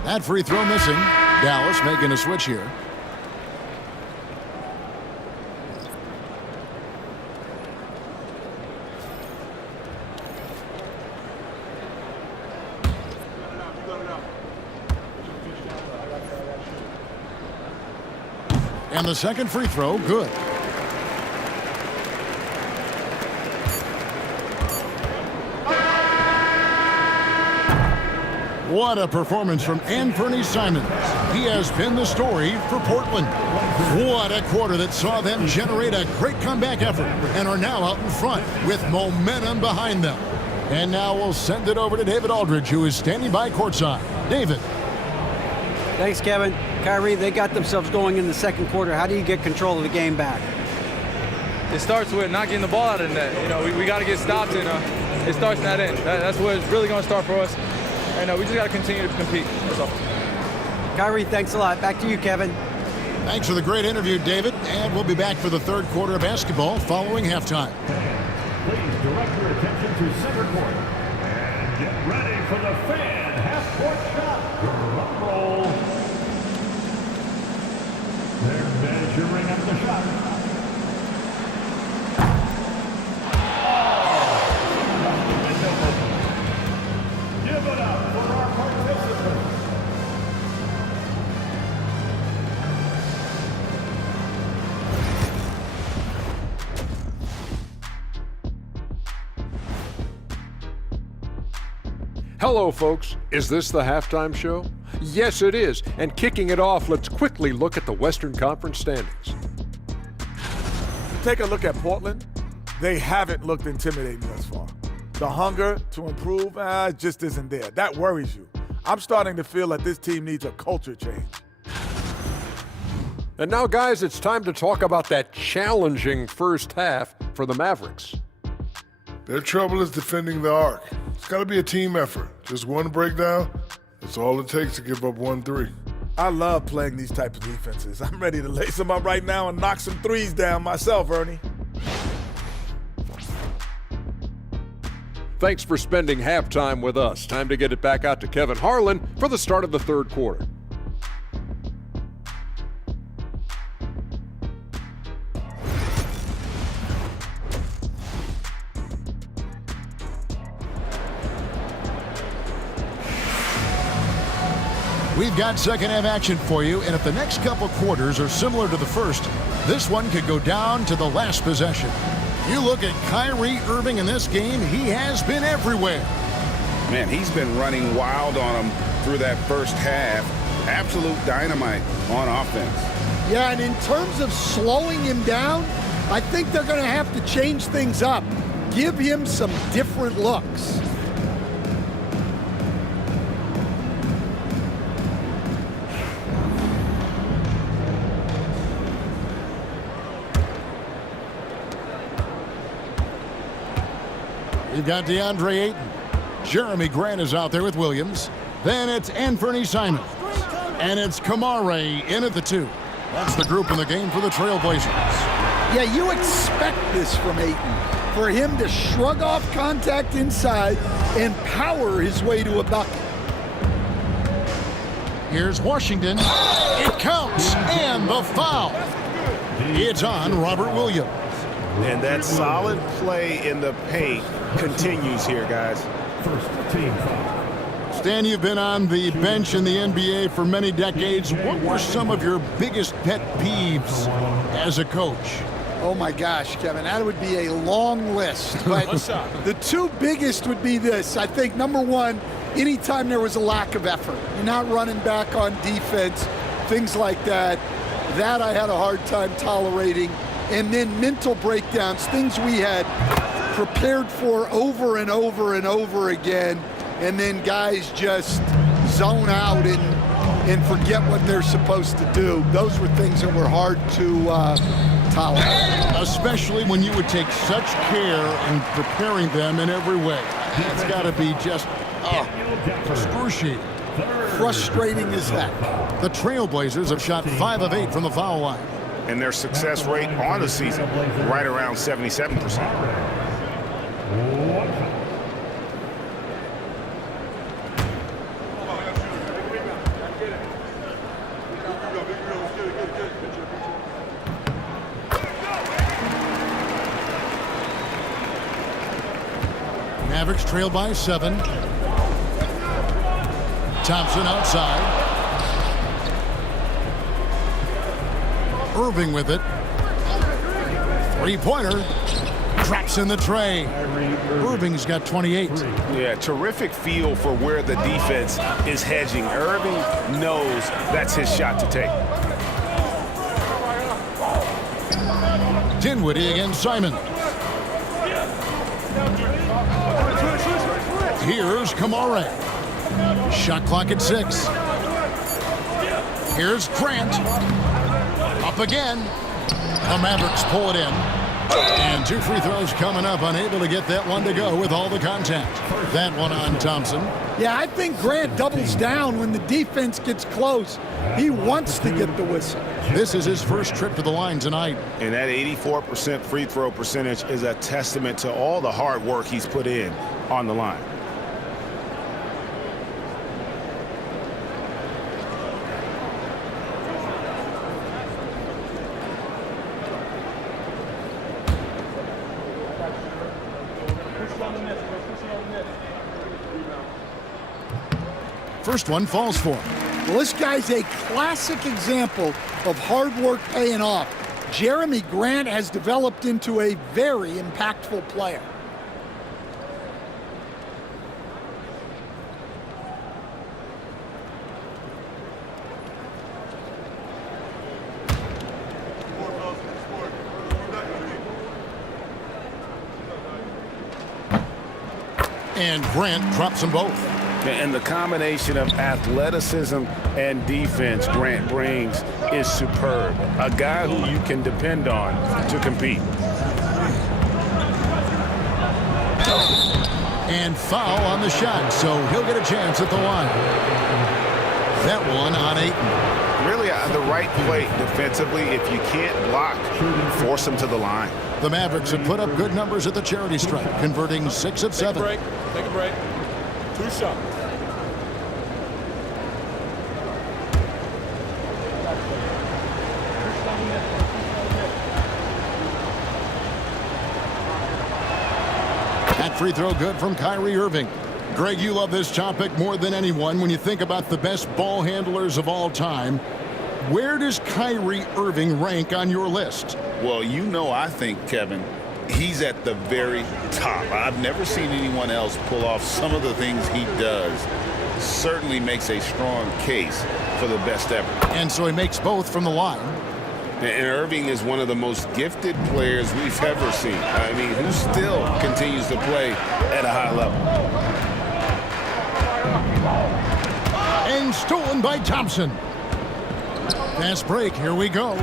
That free throw missing. Dallas making a switch here. And the second free throw, good. What a performance from Anthony Simons. He has been the story for Portland. What a quarter that saw them generate a great comeback effort and are now out in front with momentum behind them. And now we'll send it over to David Aldridge, who is standing by courtside. David. Thanks, Kevin. Kyrie, they got themselves going in the second quarter. How do you get control of the game back? It starts with not getting the ball out of the net. You know, we got to get stopped, and it starts in that end. That's where it's really going to start for us. And we just got to continue to compete. That's all. Kyrie, thanks a lot. Back to you, Kevin. Thanks for the great interview, David. And we'll be back for the third quarter of basketball following halftime. Please direct your attention to center court. And get ready for the fan half-court shot. Drum roll. They're measuring up the shot. Hello, folks. Is this the halftime show? Yes, it is. And kicking it off, let's quickly look at the Western Conference standings. Take a look at Portland. They haven't looked intimidating thus far. The hunger to improve just isn't there. That worries you. I'm starting to feel that this team needs a culture change. And now, guys, it's time to talk about that challenging first half for the Mavericks. Their trouble is defending the arc. It's got to be a team effort. Just one breakdown, that's all it takes to give up 1-3. I love playing these types of defenses. I'm ready to lace them up right now and knock some threes down myself, Ernie. Thanks for spending halftime with us. Time to get it back out to Kevin Harlan for the start of the third quarter. We've got second half action for you, and if the next couple quarters are similar to the first, this one could go down to the last possession. You look at Kyrie Irving in this game, he has been everywhere. Man, he's been running wild on him through that first half. Absolute dynamite on offense. Yeah, and in terms of slowing him down, I think they're going to have to change things up. Give him some different looks. You've got DeAndre Ayton. Jeremy Grant is out there with Williams. Then it's Anthony Simons. And it's Kamare in at the 2. That's the group in the game for the Trailblazers. Yeah, you expect this from Ayton. For him to shrug off contact inside and power his way to a bucket. Here's Washington. It counts, and the foul. It's on Robert Williams. And that solid play in the paint continues here, guys. First team foul. Stan, you've been on the bench in the NBA for many decades. What were some of your biggest pet peeves as a coach? Oh my gosh, Kevin, that would be a long list. But the two biggest would be this. I think number one, anytime there was a lack of effort, you're not running back on defense, things like that. That I had a hard time tolerating. And then mental breakdowns, things we had prepared for over and over and over again, and then guys just zone out and forget what they're supposed to do. Those were things that were hard to tolerate. Especially when you would take such care in preparing them in every way. It's got to be just excruciating. Frustrating as heck. The Trailblazers have shot 5 of 8 from the foul line. And their success rate on the season, right around 77%. Mavericks trail by 7. Thompson outside. Irving with it. Three-pointer. Drops in the tray. Irving's got 28. Yeah, terrific feel for where the defense is hedging. Irving knows that's his shot to take. Dinwiddie against Simon. Here's Kamare. Shot clock at 6. Here's Grant. Up again. The Mavericks pull it in. And 2 free throws coming up. Unable to get that one to go with all the contact. That one on Thompson. Yeah, I think Grant doubles down when the defense gets close. He wants to get the whistle. This is his first trip to the line tonight. And that 84% free throw percentage is a testament to all the hard work he's put in on the line. First one falls for him. Well, this guy's a classic example of hard work paying off. Jeremy Grant has developed into a very impactful player. And Grant drops them both. And the combination of athleticism and defense Grant brings is superb. A guy who you can depend on to compete. And foul on the shot, so he'll get a chance at the line. That one on Ayton. Really the right play defensively. If you can't block, force him to the line. The Mavericks have put up good numbers at the charity stripe, converting 6 of 7. Take a break. 2 shots. That free throw good from Kyrie Irving. Greg, you love this topic more than anyone. When you think about the best ball handlers of all time, where does Kyrie Irving rank on your list? Well, you know, I think, Kevin, he's at the very top. I've never seen anyone else pull off some of the things he does. Certainly makes a strong case for the best ever. And so he makes both from the line. And Irving is one of the most gifted players we've ever seen. I mean, who still continues to play at a high level. And stolen by Thompson. Fast break, here we go.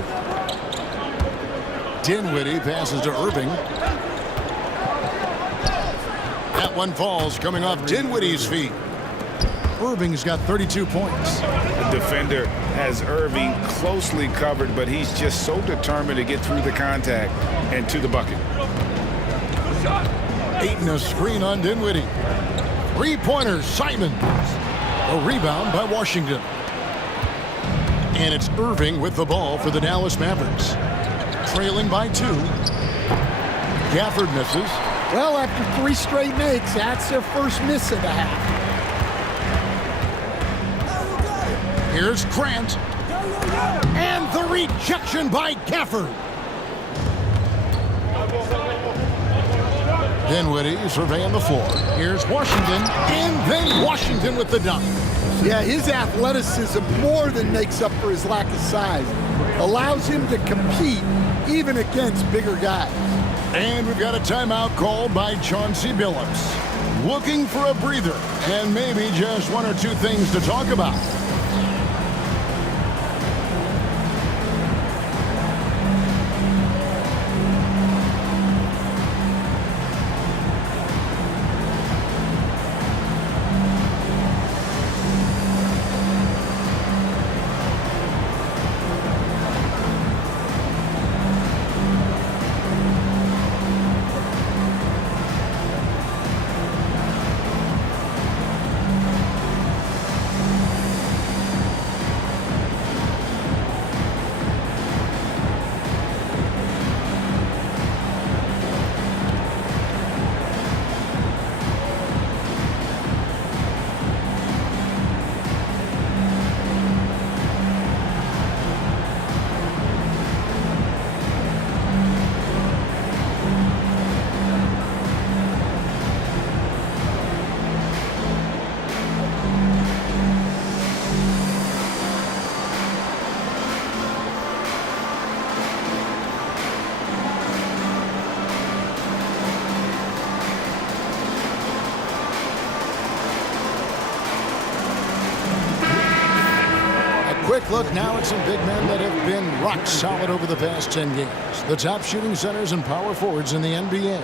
Dinwiddie passes to Irving. That one falls, coming off Dinwiddie's feet. Irving's got 32 points. The defender has Irving closely covered, but he's just so determined to get through the contact and to the bucket. Ayton a screen on Dinwiddie. 3-pointers, Simons. A rebound by Washington. And it's Irving with the ball for the Dallas Mavericks. Trailing by 2. Gafford misses. Well, after 3 straight makes, that's their first miss of the half. Here's Grant. And the rejection by Gafford. Dinwiddie surveying the floor. Here's Washington. And then Washington with the dunk. Yeah, his athleticism more than makes up for his lack of size. Allows him to compete even against bigger guys. And we've got a timeout called by Chauncey Billups. Looking for a breather and maybe just 1 or 2 things to talk about. Quick look now at some big men that have been rock solid over the past 10 games. The top shooting centers and power forwards in the NBA.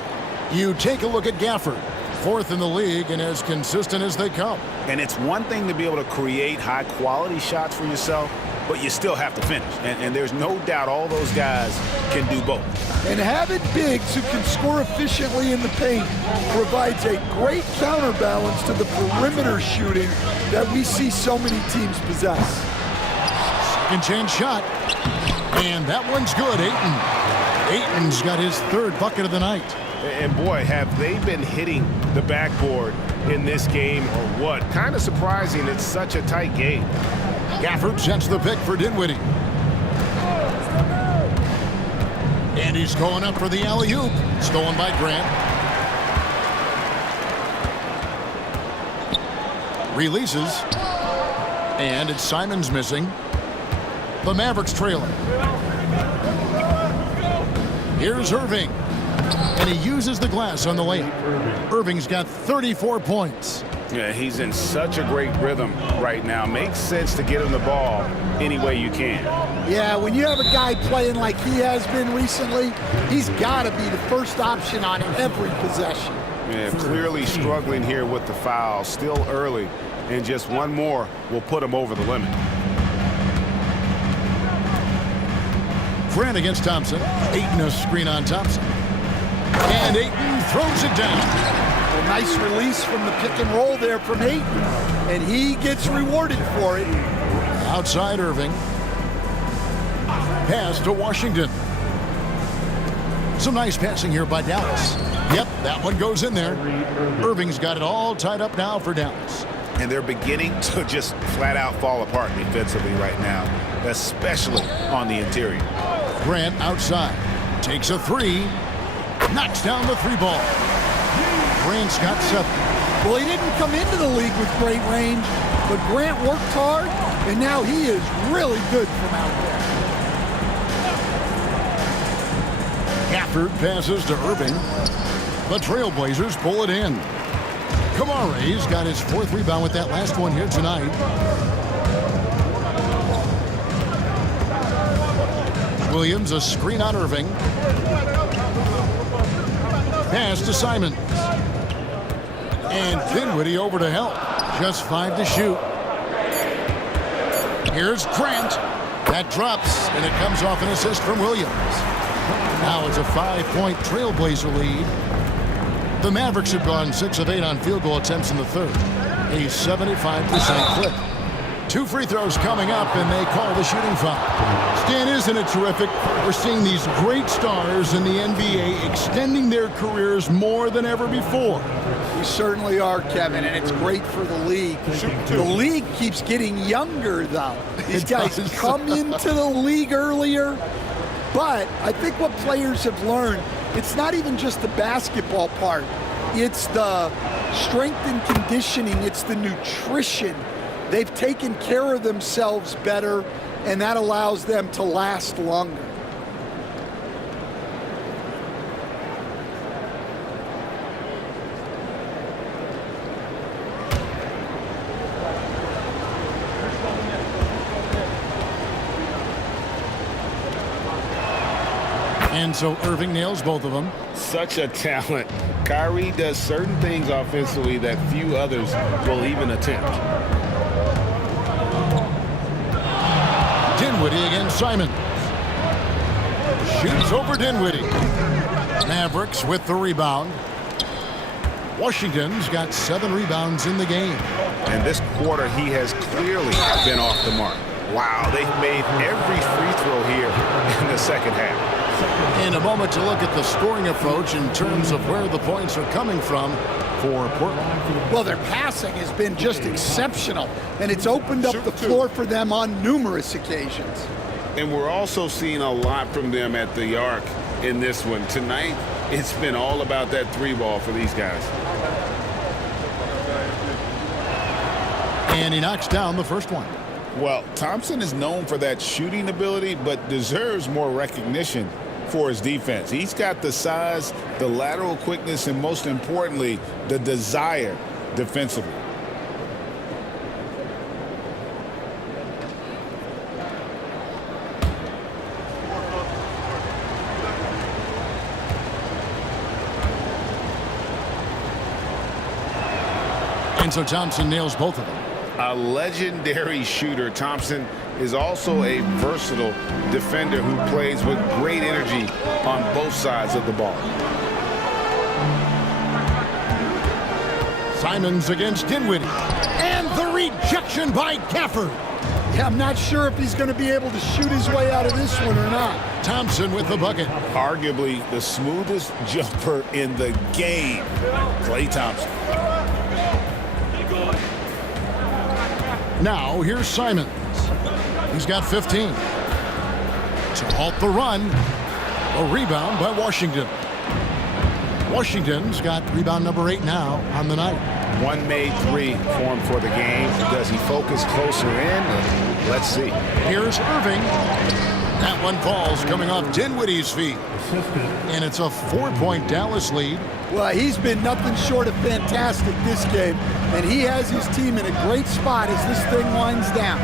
You take a look at Gafford, 4th in the league and as consistent as they come. And it's one thing to be able to create high-quality shots for yourself, but you still have to finish. And there's no doubt all those guys can do both. And having bigs who can score efficiently in the paint provides a great counterbalance to the perimeter shooting that we see so many teams possess. Second chance shot. And that one's good, Ayton. Ayton's got his 3rd bucket of the night. And boy, have they been hitting the backboard in this game or what? Kind of surprising it's such a tight game. Gafford sets the pick for Dinwiddie. And he's going up for the alley-oop. Stolen by Grant. Releases. And it's Simons missing. The Mavericks trailing. Here's Irving. And he uses the glass on the lane. Irving's got 34 points. Yeah, he's in such a great rhythm right now. Makes sense to get him the ball any way you can. Yeah, when you have a guy playing like he has been recently, he's got to be the first option on every possession. Yeah, clearly struggling here with the foul. Still early, and just one more will put him over the limit. Grant against Thompson. Ayton a screen on Thompson. And Ayton throws it down. A nice release from the pick and roll there from Ayton. And he gets rewarded for it. Outside Irving. Pass to Washington. Some nice passing here by Dallas. Yep, that one goes in there. Irving's got it all tied up now for Dallas. And they're beginning to just flat out fall apart defensively right now, especially on the interior. Grant outside. Takes a three. Knocks down the three ball. Grant's got 7. Well, he didn't come into the league with great range, but Grant worked hard, and now he is really good from out there. Gafford passes to Irving. The Trailblazers pull it in. Kamare's got his 4th rebound with that last one here tonight. Williams a screen on Irving. Pass to Simons. And Dinwiddie over to help. Just 5 to shoot. Here's Grant. That drops, and it comes off an assist from Williams. Now it's a 5-point Trailblazer lead. The Mavericks have gone 6 of 8 on field goal attempts in the third. A 75% clip. 2 free throws coming up, and they call the shooting foul. Stan, isn't it terrific? We're seeing these great stars in the NBA extending their careers more than ever before. We certainly are, Kevin, and it's great for the league. The league keeps getting younger, though. These guys come into the league earlier, but I think what players have learned, it's not even just the basketball part. It's the strength and conditioning. It's the nutrition. They've taken care of themselves better, and that allows them to last longer. And so Irving nails both of them. Such a talent. Kyrie does certain things offensively that few others will even attempt. Dinwiddie against Simons. Shoots over Dinwiddie. Mavericks with the rebound. Washington's got 7 rebounds in the game. And this quarter, he has clearly been off the mark. Wow, they've made every free throw here in the second half. In a moment to look at the scoring approach in terms of where the points are coming from for Portland. Well, their passing has been just exceptional, and it's opened up the floor for them on numerous occasions. And we're also seeing a lot from them at the arc in this one. Tonight, it's been all about that 3-ball for these guys. And he knocks down the first one. Well, Thompson is known for that shooting ability, but deserves more recognition for his defense. He's got the size, the lateral quickness, and most importantly, the desire defensively. And so Thompson nails both of them. A legendary shooter, Thompson is also a versatile defender who plays with great energy on both sides of the ball. Simons against Dinwiddie. And the rejection by Gafford. Yeah, I'm not sure if he's going to be able to shoot his way out of this one or not. Thompson with the bucket. Arguably the smoothest jumper in the game, Klay Thompson. Now, here's Simons. He's got 15. To halt the run, a rebound by Washington. Washington's got rebound number 8 now on the night. One made 3 for him for the game. Does he focus closer in? Let's see. Here's Irving. That one falls coming off Dinwiddie's feet. And it's a 4-point Dallas lead. Well, he's been nothing short of fantastic this game, and he has his team in a great spot as this thing winds down.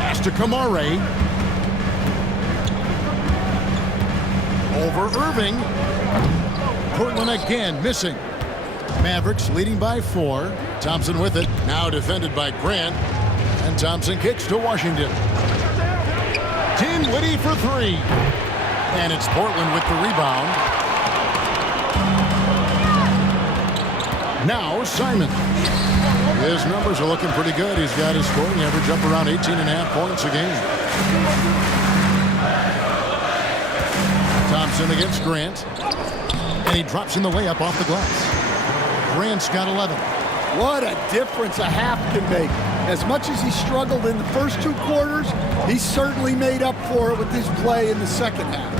Pass to Kamare. Over Irving. Portland again missing. Mavericks leading by 4. Thompson with it. Now defended by Grant. And Thompson kicks to Washington. Dinwiddie for 3. And it's Portland with the rebound. Now Simon. His numbers are looking pretty good. He's got his scoring average up around 18.5 points a game. Thompson against Grant. And he drops in the layup off the glass. Grant's got 11. What a difference a half can make. As much as he struggled in the first 2 quarters, he certainly made up for it with his play in the second half.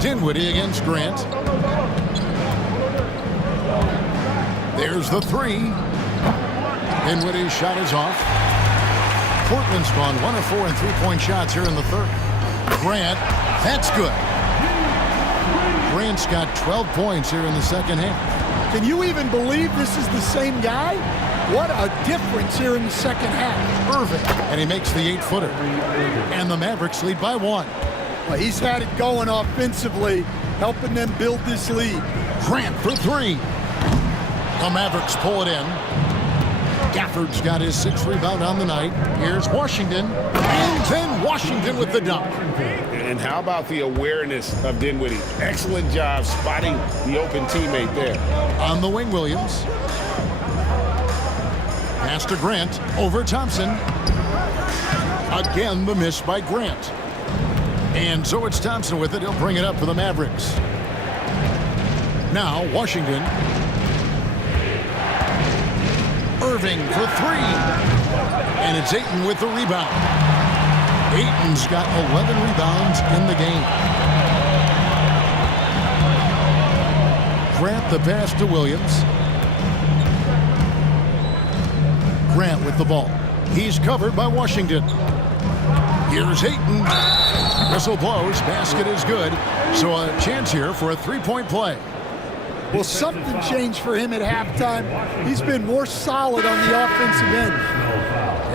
Dinwiddie against Grant. There's the 3. Dinwiddie's shot is off. Portland's gone 1 of 4 in 3-point shots here in the third. Grant, that's good. Grant's got 12 points here in the second half. Can you even believe this is the same guy? What a difference here in the second half. Irving, and he makes the 8-footer. And the Mavericks lead by 1. Well, he's had it going offensively, helping them build this lead. Grant for 3. The Mavericks pull it in. Gafford's got his 6th rebound on the night. Here's Washington. And then Washington with the dunk. And how about the awareness of Dinwiddie? Excellent job spotting the open teammate there. On the wing, Williams. Pass to Grant. Over Thompson. Again, the miss by Grant. And so it's Thompson with it. He'll bring it up for the Mavericks. Now, Washington. Irving for 3. And it's Ayton with the rebound. Ayton's got 11 rebounds in the game. Grant the pass to Williams. Grant with the ball. He's covered by Washington. Here's Ayton. Whistle blows. Basket is good. So a chance here for a 3-point play. Well, something changed for him at halftime. He's been more solid on the offensive end.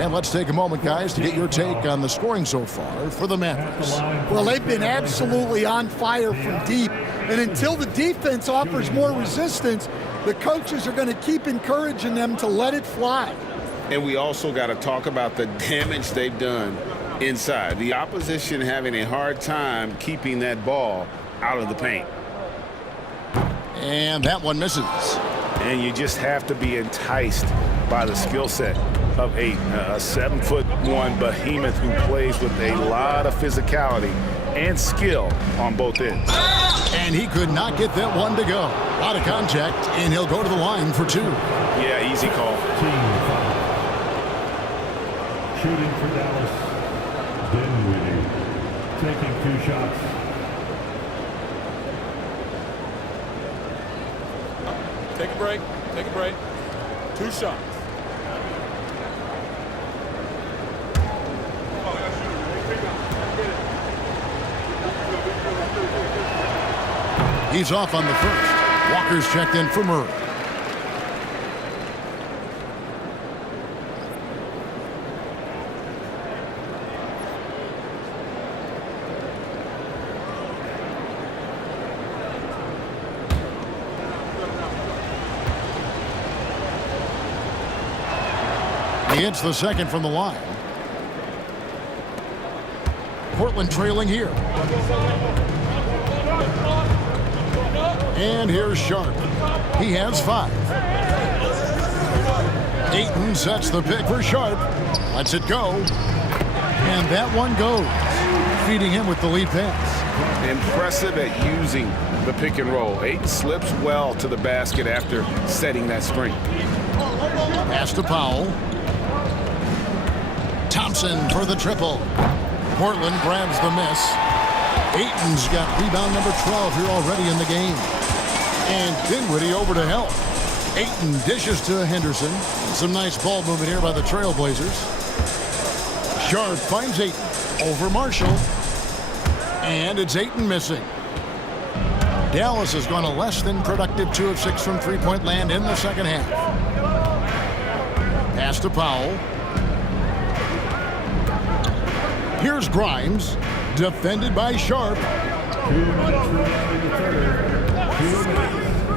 And let's take a moment, guys, to get your take on the scoring so far for the Mavericks. Well, they've been absolutely on fire from deep. And until the defense offers more resistance, the coaches are going to keep encouraging them to let it fly. And we also got to talk about the damage they've done inside. The opposition having a hard time keeping that ball out of the paint. And that one misses. And you just have to be enticed by the skill set of Ayton, a 7'1" behemoth who plays with a lot of physicality and skill on both ends. And he could not get that one to go. Out of contact, and he'll go to the line for 2. Yeah, easy call. Shooting for Dallas, Dinwiddie, taking 2 shots. Take a break. Take a break. 2 shots. He's off on the first. Walker's checked in for Murray. He hits the second from the line. Portland trailing here. And here's Sharp. He has 5. Ayton sets the pick for Sharp. Lets it go. And that one goes. Feeding him with the lead pass. Impressive at using the pick and roll. Ayton slips well to the basket after setting that screen. Pass to Powell. Thompson for the triple. Portland grabs the miss. Ayton's got rebound number 12 here already in the game. And Dinwiddie over to help. Ayton dishes to Henderson. Some nice ball movement here by the Trailblazers. Sharp finds Ayton. Over Marshall. And it's Ayton missing. Dallas has gone a less than productive 2 of 6 from three-point land in the second half. Pass to Powell. Here's Grimes. Defended by Sharp.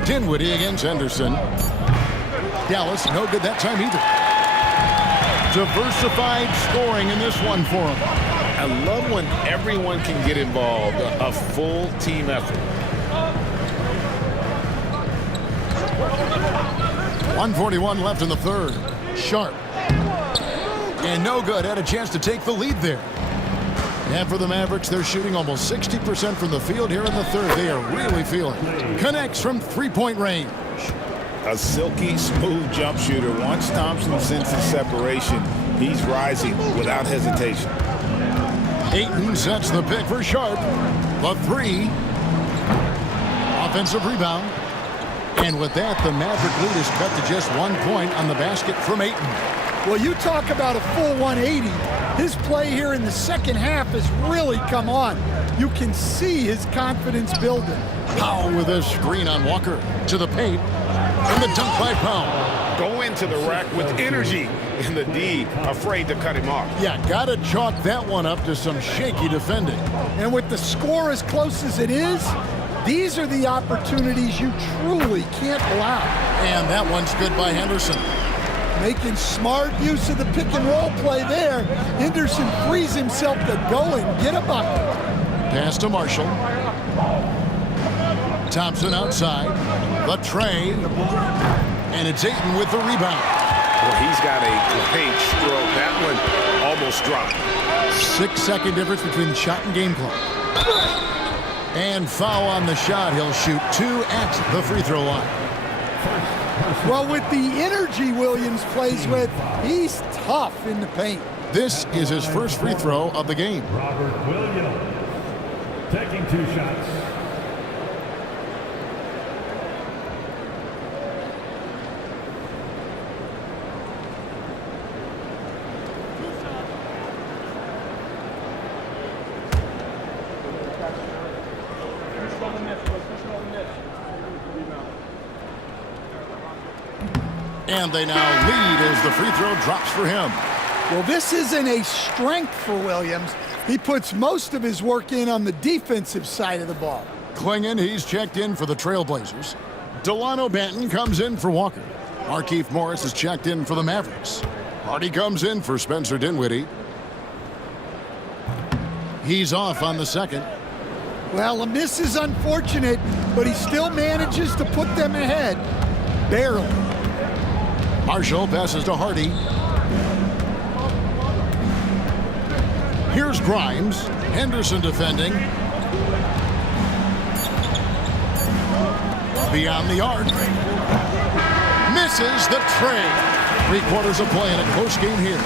Dinwiddie against Henderson. Dallas, no good that time either. Diversified scoring in this one for him. I love when everyone can get involved, a full team effort. 1:41 left in the third. Sharp. And no good. Had a chance to take the lead there. And for the Mavericks, they're shooting almost 60% from the field here in the third. They are really feeling it. Connects from three-point range. A silky, smooth jump shooter. Once Thompson senses separation, he's rising without hesitation. Ayton sets the pick for Sharp. The three. Offensive rebound. And with that, the Maverick lead is cut to just 1 point on the basket from Ayton. Well, you talk about a full 180. His play here in the second half has really come on. You can see his confidence building. Powell with a screen on Walker. To the paint. And the dunk by Powell. Go into the rack with energy. And the D afraid to cut him off. Yeah, gotta chalk that one up to some shaky defending. And with the score as close as it is, these are the opportunities you truly can't allow. And that one's good by Henderson. Making smart use of the pick and roll play there. Henderson frees himself to go and get a bucket. Pass to Marshall. Thompson outside. The tray. And it's Ayton with the rebound. Well, he's got a paint stroke. That one almost dropped. 6-second difference between the shot and game clock. And foul on the shot. He'll shoot 2 at the free throw line. Well, with the energy Williams plays with, he's tough in the paint. This is his first free throw of the game. Robert Williams taking 2 shots. And they now lead as the free throw drops for him. Well, this isn't a strength for Williams. He puts most of his work in on the defensive side of the ball. Klingon, he's checked in for the Trailblazers. Delano Banton comes in for Walker. Markieff Morris is checked in for the Mavericks. Hardy comes in for Spencer Dinwiddie. He's off on the second. Well, a miss is unfortunate, but he still manages to put them ahead. Barely. Marshall passes to Hardy. Here's Grimes. Henderson defending. Beyond the arc. Misses the tray. 3/4 of play in a close game here.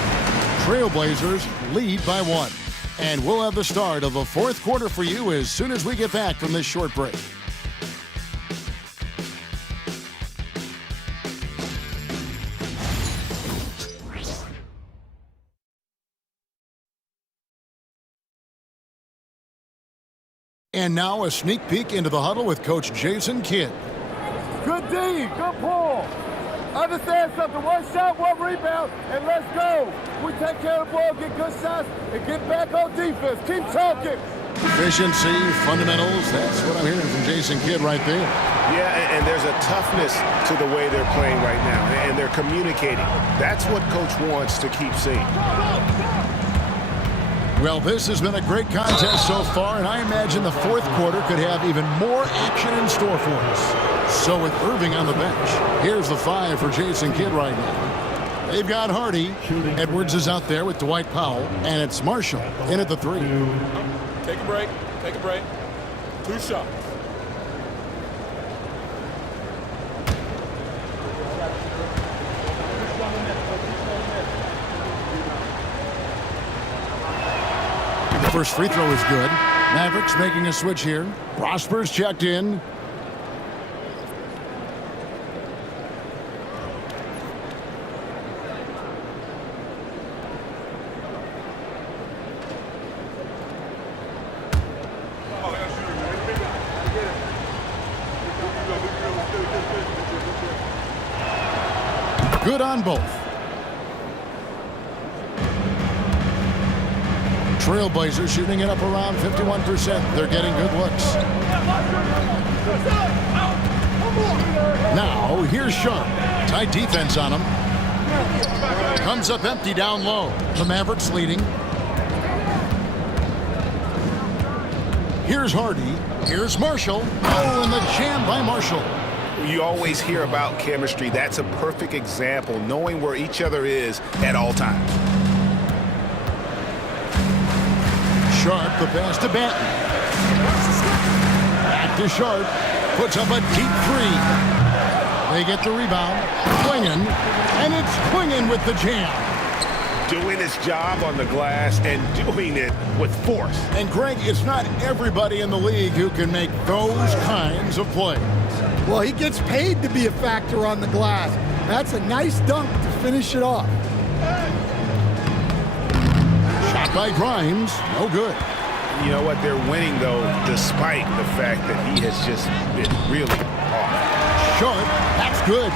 Trailblazers lead by 1. And we'll have the start of the 4th quarter for you as soon as we get back from this short break. And now a sneak peek into the huddle with Coach Jason Kidd. Good D, good pull. Understand something, 1 shot, 1 rebound, and let's go. We take care of the ball, get good shots, and get back on defense. Keep talking. Efficiency, fundamentals, that's what I'm hearing from Jason Kidd right there. Yeah, and there's a toughness to the way they're playing right now, and they're communicating. That's what Coach wants to keep seeing. Well, this has been a great contest so far, and I imagine the 4th quarter could have even more action in store for us. So with Irving on the bench, here's the 5 for Jason Kidd right now. They've got Hardy. Edwards is out there with Dwight Powell, and it's Marshall in at the 3. Take a break. Take a break. 2 shots. The first free throw is good. Mavericks making a switch here. Prosper's checked in. Good on both. Trailblazers shooting it up around 51%. They're getting good looks. Now, here's Sharp. Tight defense on him. Comes up empty down low. The Mavericks leading. Here's Hardy. Here's Marshall. Oh, and the jam by Marshall. You always hear about chemistry. That's a perfect example, knowing where each other is at all times. Sharp, the pass to Banton. Back to Sharp. Puts up a deep three. They get the rebound. Quingen. And it's Quingen with the jam. Doing his job on the glass and doing it with force. And Greg, it's not everybody in the league who can make those kinds of plays. Well, he gets paid to be a factor on the glass. That's a nice dunk to finish it off. Shot by Grimes. No good. You know what? They're winning, though, despite the fact that he has just been really off. Sharp. That's good.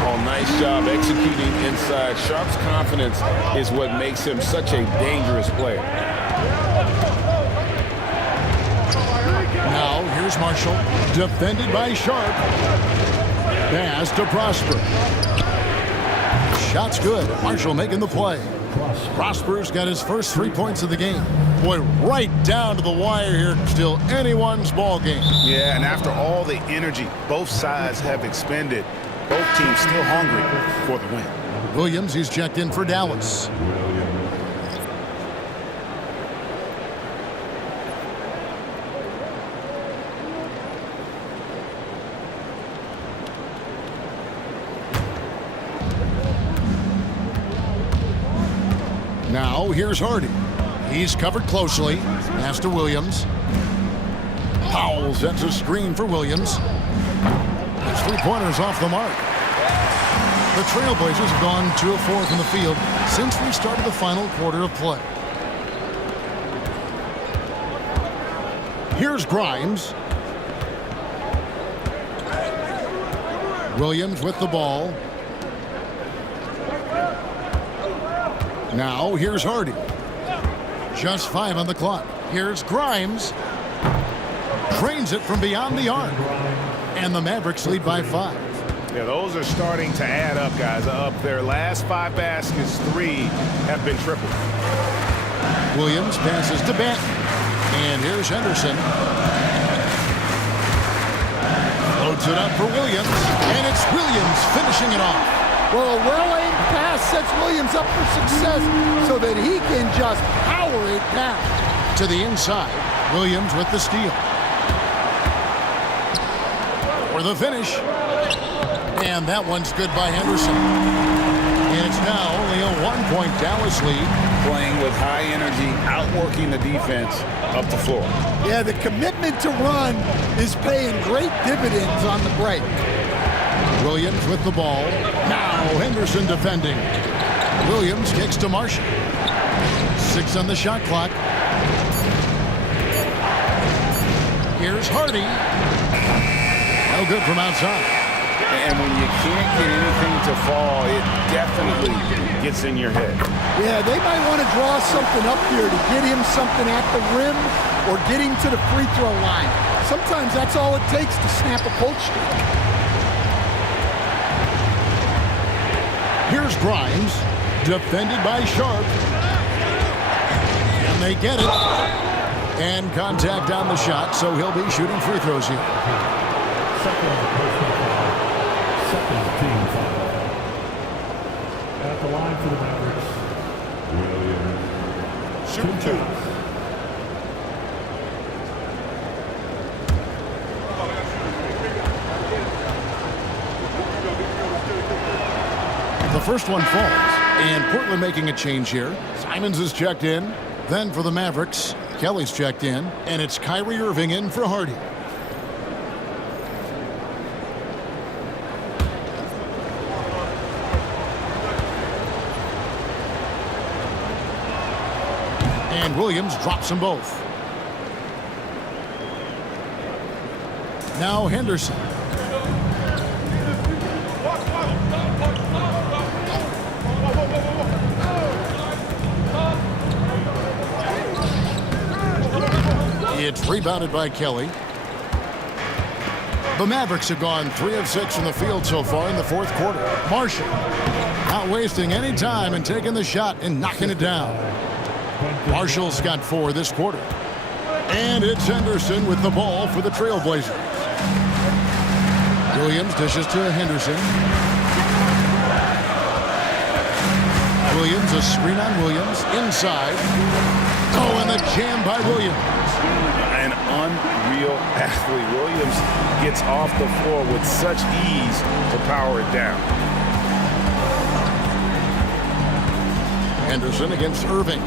Oh, nice job executing inside. Sharp's confidence is what makes him such a dangerous player. Now, here's Marshall. Defended by Sharp. Pass to Prosper. Shot's good. Marshall making the play. Prosper's got his first 3 points of the game. Boy, right down to the wire here. Still anyone's ball game. Yeah, and after all the energy both sides have expended, both teams still hungry for the win. Williams, he's checked in for Dallas. Now, here's Hardy. He's covered closely. Pass to Williams. Powell sets a screen for Williams. His three-pointers off the mark. The Trailblazers have gone 2 of 4 from the field since we started the final quarter of play. Here's Grimes. Williams with the ball. Now, here's Hardy. Just 5 on the clock. Here's Grimes. Drains it from beyond the arc. And the Mavericks lead by 5. Yeah, those are starting to add up, guys. Up their last 5 baskets, 3 have been tripled. Williams passes to Banton. And here's Henderson. Loads it up for Williams. And it's Williams finishing it off. Well, a well-aimed pass sets Williams up for success so that he can just power it down. To the inside, Williams with the steal. For the finish. And that one's good by Henderson. And it's now only a 1-point Dallas lead. Playing with high energy, outworking the defense up the floor. Yeah, the commitment to run is paying great dividends on the break. Williams with the ball. Now Henderson defending. Williams kicks to Marshall. 6 on the shot clock. Here's Hardy. No good from outside. And when you can't get anything to fall, it definitely gets in your head. Yeah, they might want to draw something up here to get him something at the rim or get him to the free throw line. Sometimes that's all it takes to snap a cold streak. Here's Grimes, defended by Sharp. And they get it. And contact on the shot, so he'll be shooting free throws here. Second team foul. At the line for the Mavericks, Williams. Shoot 2. The first one falls, and Portland making a change here. Simons is checked in. Then for the Mavericks, Kelly's checked in, and it's Kyrie Irving in for Hardy. And Williams drops them both. Now Henderson. It's rebounded by Kelly. The Mavericks have gone 3 of 6 from the field so far in the fourth quarter. Marshall not wasting any time and taking the shot and knocking it down. Marshall's got 4 this quarter. And it's Henderson with the ball for the Trailblazers. Williams dishes to Henderson. Williams, a screen on Williams, inside. Oh, and the jam by Williams. An unreal athlete. Williams gets off the floor with such ease to power it down. Henderson against Irving.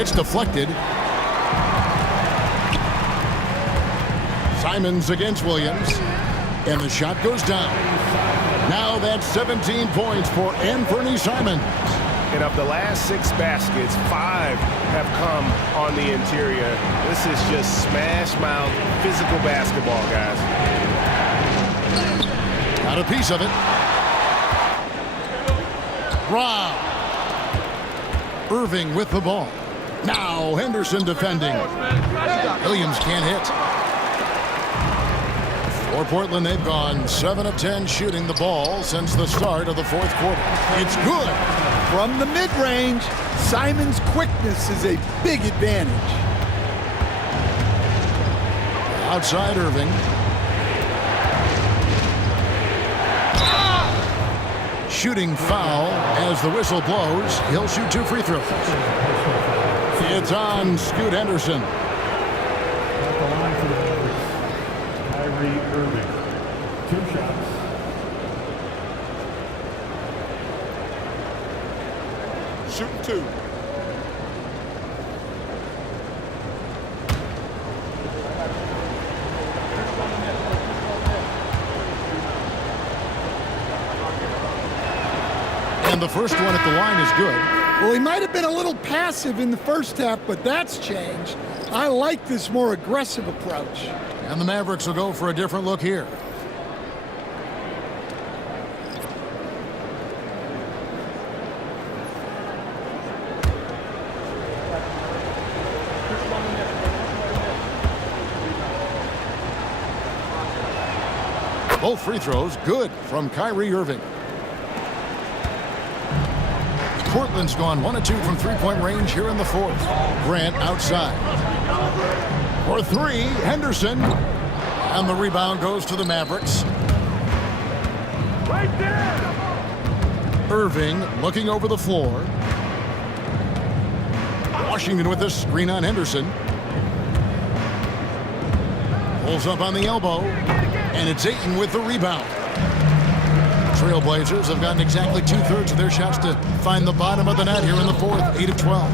It's deflected. Simons against Williams. And the shot goes down. Now that's 17 points for Anthony Simons. And of the last 6 baskets, 5 have come on the interior. This is just smash mouth physical basketball, guys. Got a piece of it. Rob. Irving with the ball. Now Henderson defending. Williams can't hit. For Portland, they've gone 7 of 10 shooting the ball since the start of the fourth quarter. It's good. From the mid-range, Simons' quickness is a big advantage. Outside Irving. Shooting foul as the whistle blows. He'll shoot 2 free throws. It's on Scoot Henderson. At the line for the Mavericks, Kyrie Irving. 2 shots. Shooting 2. And the first one at the line is good. Well, he might have been a little passive in the first half, but that's changed. I like this more aggressive approach. And the Mavericks will go for a different look here. Both free throws good from Kyrie Irving. Portland's gone 1 of 2 from three-point range here in the fourth. Grant outside. For 3, Henderson. And the rebound goes to the Mavericks. Right there! Irving looking over the floor. Washington with the screen on Henderson. Pulls up on the elbow. And it's Ayton with the rebound. Trailblazers have gotten exactly 2/3 of their shots to find the bottom of the net here in the fourth, 8 of 12.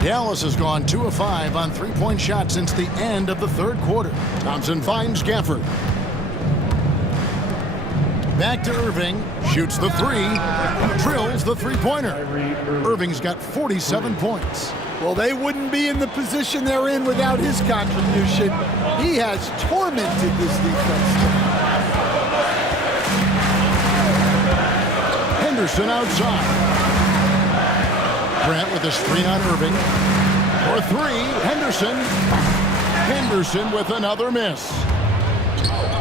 Dallas has gone 2 of 5 on three-point shots since the end of the third quarter. Thompson finds Gafford. Back to Irving. Shoots the 3. Drills the three-pointer. Irving's got 47 points. Well, they wouldn't be in the position they're in without his contribution. He has tormented this defense. Henderson outside. Grant with a screen on Irving. For 3, Henderson. Henderson with another miss.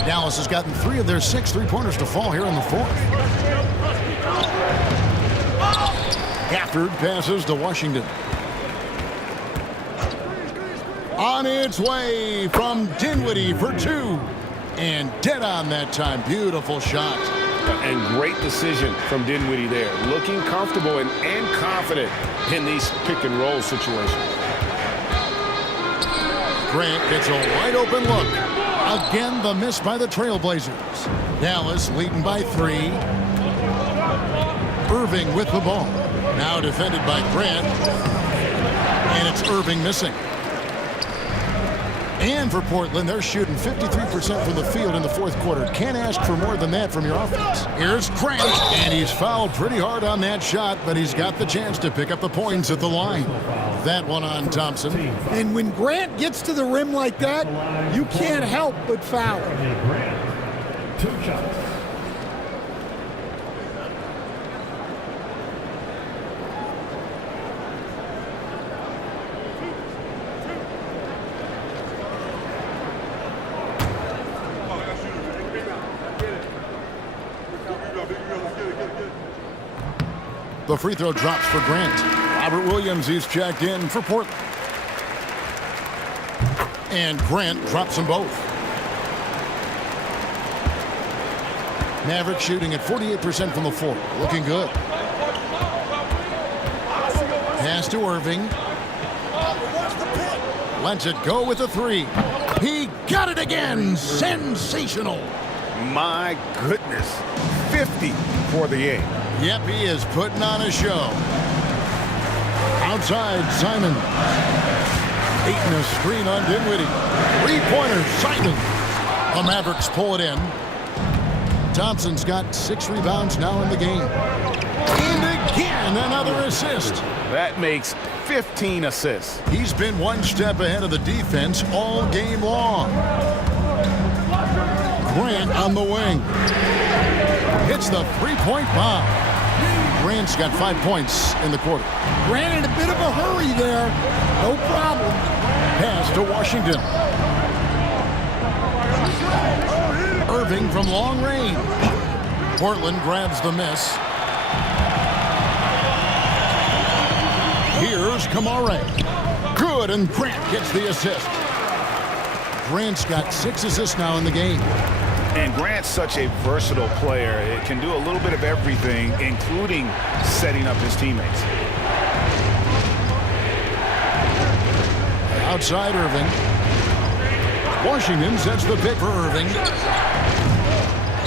Dallas has gotten 3 of their 6 three-pointers to fall here in the fourth. Gafford passes to Washington. On its way from Dinwiddie for 2. And dead on that time. Beautiful shot. And great decision from Dinwiddie there. Looking comfortable and confident in these pick-and-roll situations. Grant gets a wide-open look. Again, the miss by the Trailblazers. Dallas leading by 3. Irving with the ball. Now defended by Grant. And it's Irving missing. And for Portland, they're shooting 53% from the field in the fourth quarter. Can't ask for more than that from your offense. Here's Grant, and he's fouled pretty hard on that shot, but he's got the chance to pick up the points at the line. That one on Thompson. And when Grant gets to the rim like that, you can't help but foul him. Grant, 2 shots. The free throw drops for Grant. Robert Williams, he's checked in for Portland. And Grant drops them both. Mavericks shooting at 48% from the floor. Looking good. Pass to Irving. Lets it go with a three. He got it again. Sensational. My goodness. 50 for the game. Yep, he is putting on a show. Outside, Simon. Eating a screen on Dinwiddie. Three-pointer, Simon. The Mavericks pull it in. Thompson's got 6 rebounds now in the game. And again, another assist. That makes 15 assists. He's been one step ahead of the defense all game long. Grant on the wing. Hits the three-point bomb. Grant's got 5 points in the quarter. Grant in a bit of a hurry there. No problem. Pass to Washington. Irving from long range. Portland grabs the miss. Here's Kamare. Good, and Grant gets the assist. Grant's got 6 assists now in the game. And Grant's such a versatile player. It can do a little bit of everything, including setting up his teammates. Outside Irving. Washington sets the pick for Irving.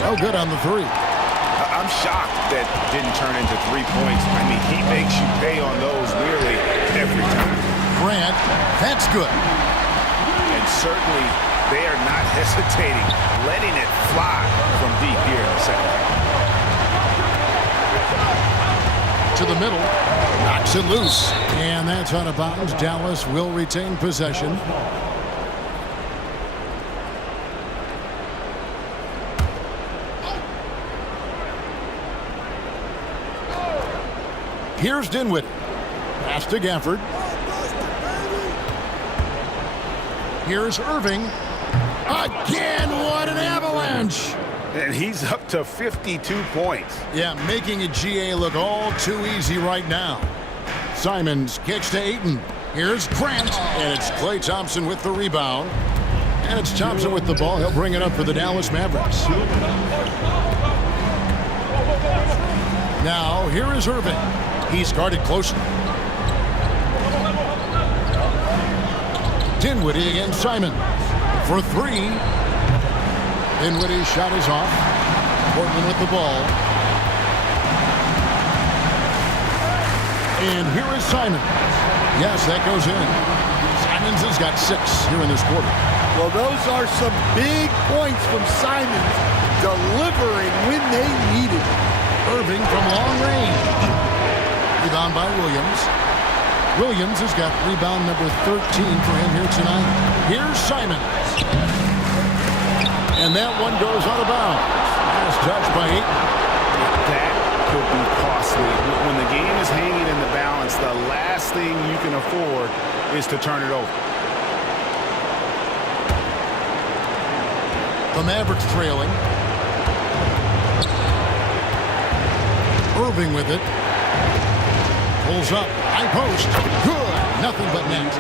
Oh, good on the three. I'm shocked that didn't turn into 3 points. I mean, he makes you pay on those nearly every time. Grant, that's good. And certainly they are not hesitating, letting it fly from deep here in the second half. To the middle, knocks it loose. And that's out of bounds. Dallas will retain possession. Here's Dinwiddie. Pass to Gafford. Here's Irving. Again, what an avalanche! And he's up to 52 points. Yeah, making a GA look all too easy right now. Simons kicks to Ayton. Here's Grant, and it's Klay Thompson with the rebound. And it's Thompson with the ball. He'll bring it up for the Dallas Mavericks. Now, here is Irving. He's guarded closely. Dinwiddie against Simon for 3. Dinwiddie's shot is off. Portland with the ball. And here is Simon. Yes, that goes in. Simons has got 6 here in this quarter. Well, those are some big points from Simons, delivering when they need it. Irving from long range. Rebound by Williams. Williams has got rebound number 13 for him here tonight. Here's Simons. And that one goes out of bounds. Last touch by Ayton. That could be costly. When the game is hanging in the balance, the last thing you can afford is to turn it over. The Mavericks trailing. Irving with it. Pulls up. High post. Good. Nothing but net.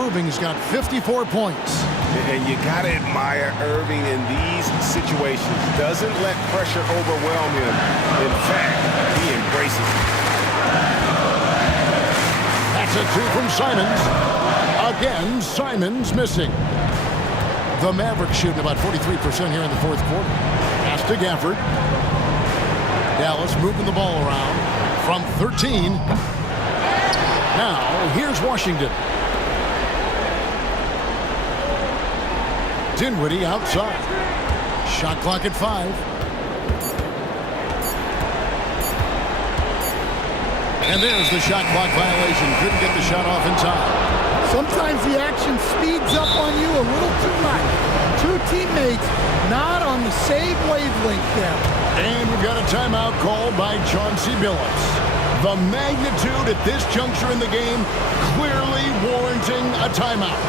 Irving's got 54 points. And you got to admire Irving in these situations. Doesn't let pressure overwhelm him. In fact, he embraces it. That's a 2 from Simons. Again, Simons missing. The Mavericks shooting about 43% here in the fourth quarter. Pass to Gafford. Dallas moving the ball around from 13. Now, here's Washington. Dinwiddie outside. Shot clock at 5. And there's the shot clock violation. Couldn't get the shot off in time. Sometimes the action speeds up on you a little too much. 2 teammates not on the same wavelength there. And we've got a timeout called by Chauncey Billups. The magnitude at this juncture in the game clearly warranting a timeout.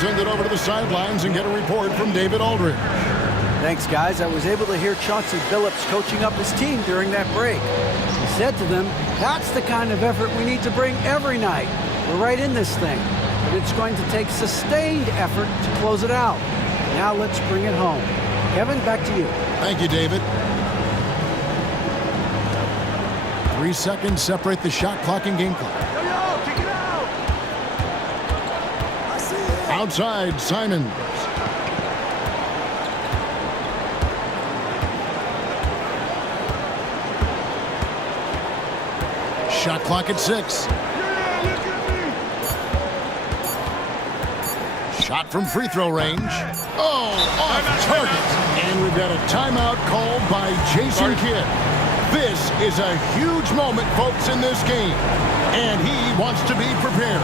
send it over to the sidelines and get a report from David Aldridge. Thanks, guys. I was able to hear Chauncey Billups coaching up his team during that break. He said to them, that's the kind of effort we need to bring every night. We're right in this thing, but it's going to take sustained effort to close it out. Now let's bring it home. Kevin, back to you. Thank you, David. 3 seconds separate the shot clock and game clock. Outside, Simons. Shot clock at 6. Shot from free throw range. Oh, off target. And we've got a timeout called by Jason Kidd. This is a huge moment, folks, in this game. And he wants to be prepared.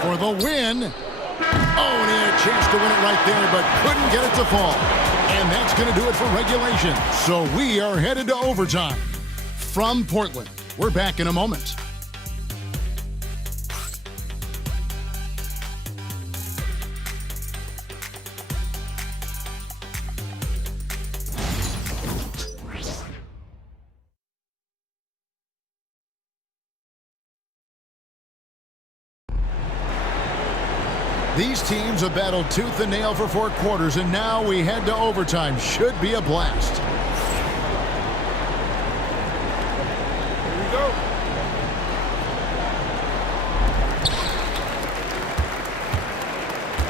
For the win. Oh, and he had a chance to win it right there, but couldn't get it to fall. And that's going to do it for regulation. So we are headed to overtime. From Portland, we're back in a moment. These teams have battled tooth and nail for 4 quarters, and now we head to overtime. Should be a blast. Here we go.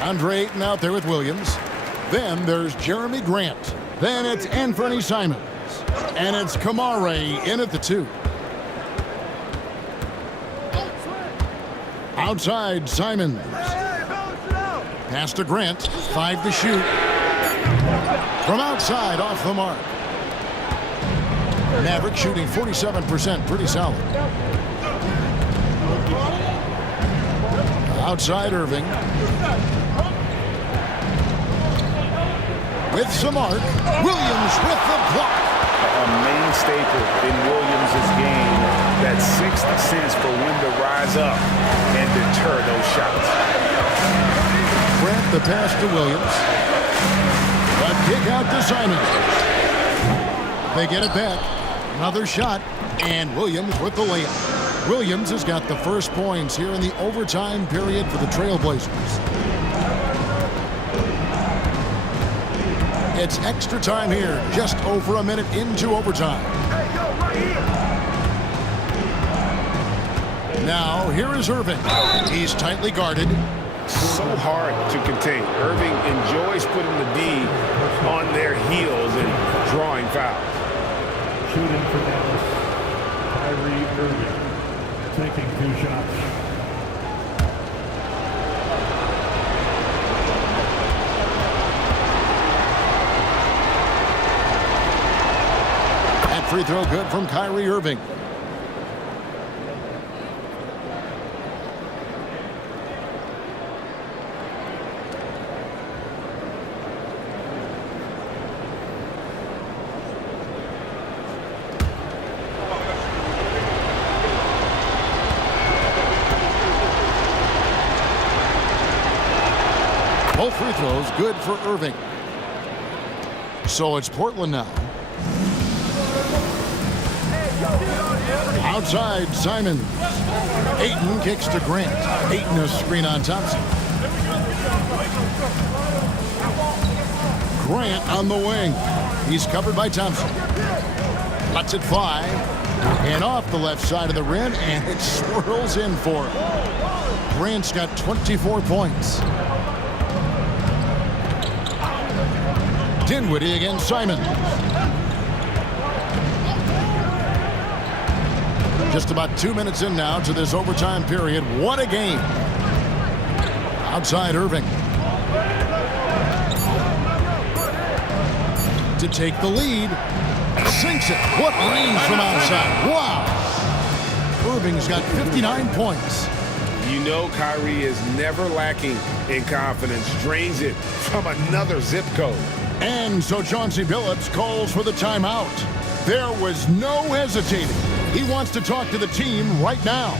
Andre Ayton out there with Williams. Then there's Jeremy Grant. Then it's Anthony Simons. And it's Kamare in at the 2. Outside, Simons. Pass to Grant. 5 to shoot. From outside, off the mark. Mavericks shooting 47%. Pretty solid. Outside, Irving. With some arc. Williams with the block. A main staple in Williams' game, that 6th sense for when to rise up and deter those shots. Grant the pass to Williams. A kick out to Simons. They get it back. Another shot. And Williams with the layup. Williams has got the first points here in the overtime period for the Trailblazers. It's extra time here, just over a minute into overtime. Now, here is Irving. He's tightly guarded. So hard to contain. Irving enjoys putting the D on their heels and drawing fouls. Shooting for Dallas, Kyrie Irving, taking 2 shots. That free throw good from Kyrie Irving. Both free throws good for Irving. So it's Portland now. Outside, Simons. Ayton kicks to Grant. Ayton a screen on Thompson. Grant on the wing. He's covered by Thompson. Lets it fly. And off the left side of the rim, and it swirls in for him. Grant's got 24 points. Dinwiddie against Simons. Just about 2 minutes in now to this overtime period. What a game. Outside Irving. To take the lead. Sinks it. What range from outside. Wow. Irving's got 59 points. You know Kyrie is never lacking in confidence. Drains it from another zip code. And so Chauncey Billups calls for the timeout. There was no hesitating. He wants to talk to the team right now.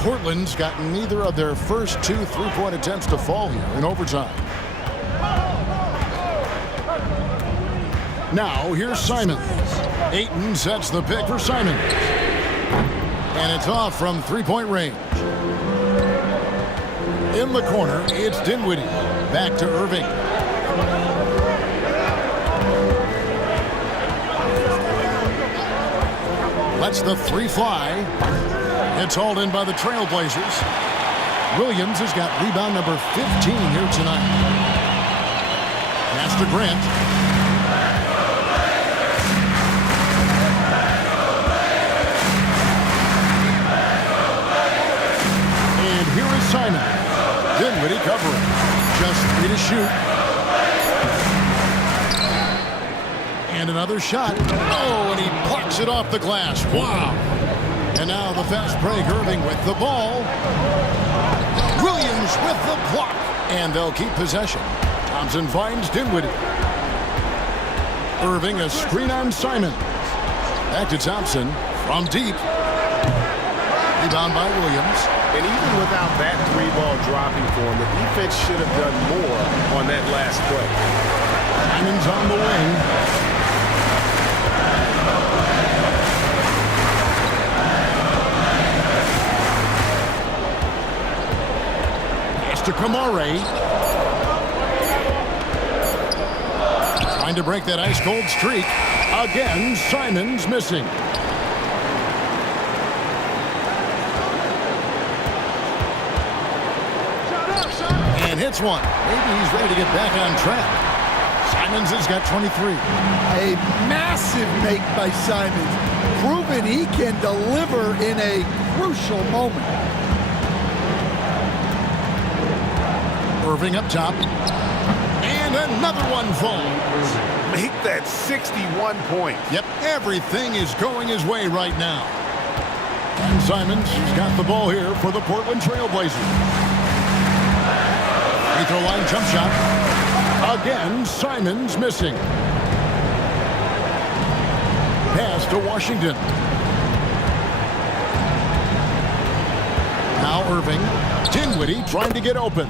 Portland's gotten neither of their first 2 3-point attempts to fall here in overtime. Now here's Simons. Ayton sets the pick for Simons. And it's off from 3-point range. In the corner, it's Dinwiddie. Back to Irving. Lets the 3 fly. It's hauled in by the Trailblazers. Williams has got rebound number 15 here tonight. Pass to Grant. And here is Simon. Dinwiddie covering. Just 3 to shoot. And another shot. Oh, and he plucks it off the glass. Wow. And now the fast break. Irving with the ball. Williams with the block. And they'll keep possession. Thompson finds Dinwiddie. Irving a screen on Simons. Back to Thompson from deep. Rebound by Williams. And even without that 3-ball dropping for him, the defense should have done more on that last play. Simons on the wing. To Kamare. Trying to break that ice-cold streak. Again, Simons missing. And hits one. Maybe he's ready to get back on track. Simons has got 23. A massive make by Simons. Proving he can deliver in a crucial moment. Irving up top. And another one falls. Make that 61 points. Yep, everything is going his way right now. And Simons has got the ball here for the Portland Trailblazers. Free throw line jump shot. Again, Simons missing. Pass to Washington. Now Irving. Dinwiddie trying to get open.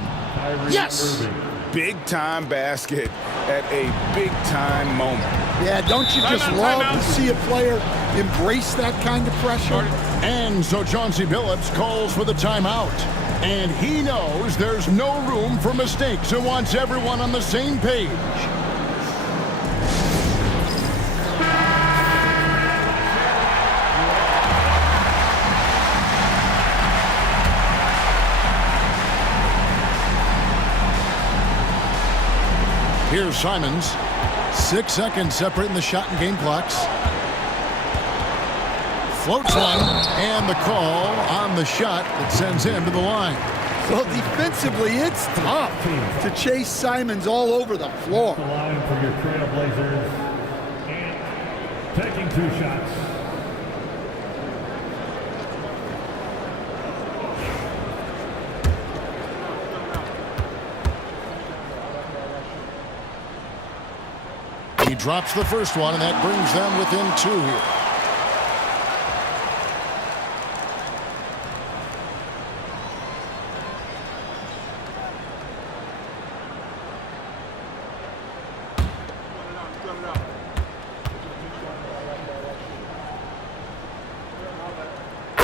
Yes! Big-time basket at a big-time moment. Yeah, don't you just love to see a player embrace that kind of pressure? And so Chauncey Billups calls for the timeout. And he knows there's no room for mistakes and wants everyone on the same page. Here's Simons. 6 seconds separating the shot and game clocks. Floats one, and the call on the shot that sends him to the line. Well, defensively, it's tough to chase Simons all over the floor. The line for your Trailblazers. And taking 2 shots. He drops the first one, and that brings them within 2 here.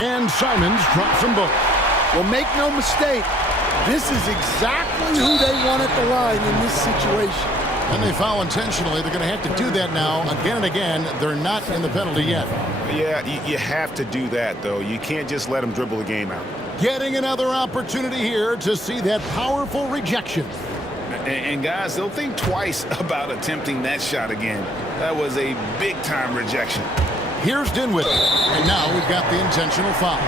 And Simons drops them both. Well, make no mistake, this is exactly who they want at the line in this situation. And they foul intentionally. They're going to have to do that now again and again. They're not in the penalty yet. Yeah, you have to do that, though. You can't just let them dribble the game out. Getting another opportunity here to see that powerful rejection. And guys, they'll think twice about attempting that shot again. That was a big-time rejection. Here's Dinwiddie. And now we've got the intentional foul.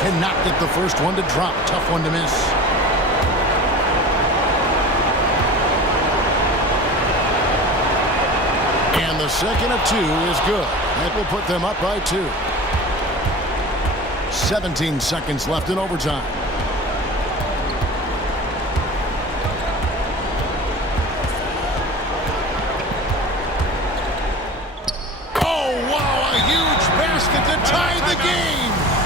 Cannot get the first one to drop. Tough one to miss. And the second of 2 is good. That will put them up by 2. 17 seconds left in overtime. Oh, wow, a huge basket to tie the game.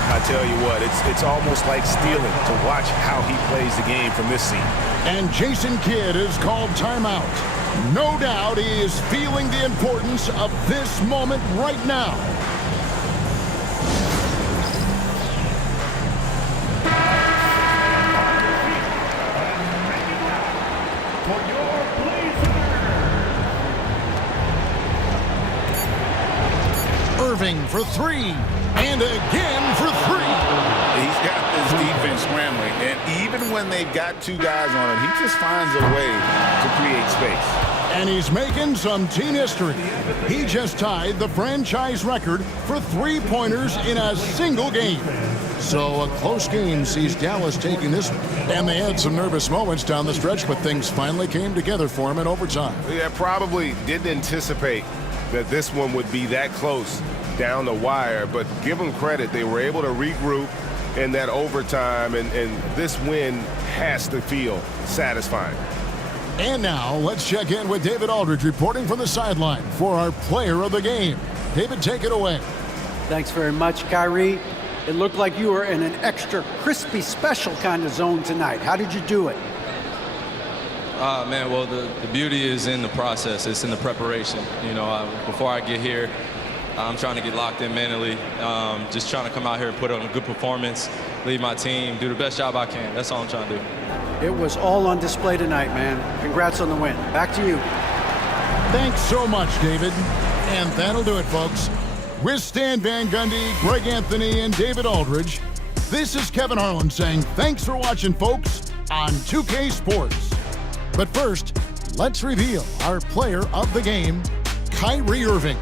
I tell you what, it's almost like stealing to watch how he plays the game from this seat. And Jason Kidd is called timeout. No doubt he is feeling the importance of this moment right now. Irving for 3. And again for 3. He's got this defense scrambling, and even when they've got 2 guys on him, he just finds a way to create space. And he's making some team history. He just tied the franchise record for 3-pointers in a single game. So a close game sees Dallas taking this one. And they had some nervous moments down the stretch, but things finally came together for him in overtime. Yeah, probably didn't anticipate that this one would be that close down the wire, but give them credit. They were able to regroup in that overtime, and this win has to feel satisfying. And now let's check in with David Aldridge reporting from the sideline for our player of the game. David, take it away. Thanks very much, Kyrie. It looked like you were in an extra crispy special kind of zone tonight. How did you do it? Man, well, the beauty is in the process. It's in the preparation. You know, before I get here, I'm trying to get locked in mentally, just trying to come out here and put on a good performance, lead my team, do the best job I can. That's all I'm trying to do. It was all on display tonight, man. Congrats on the win. Back to you. Thanks so much, David. And that'll do it, folks. With Stan Van Gundy, Greg Anthony, and David Aldridge, this is Kevin Harlan saying thanks for watching, folks, on 2K Sports. But first, let's reveal our player of the game, Kyrie Irving.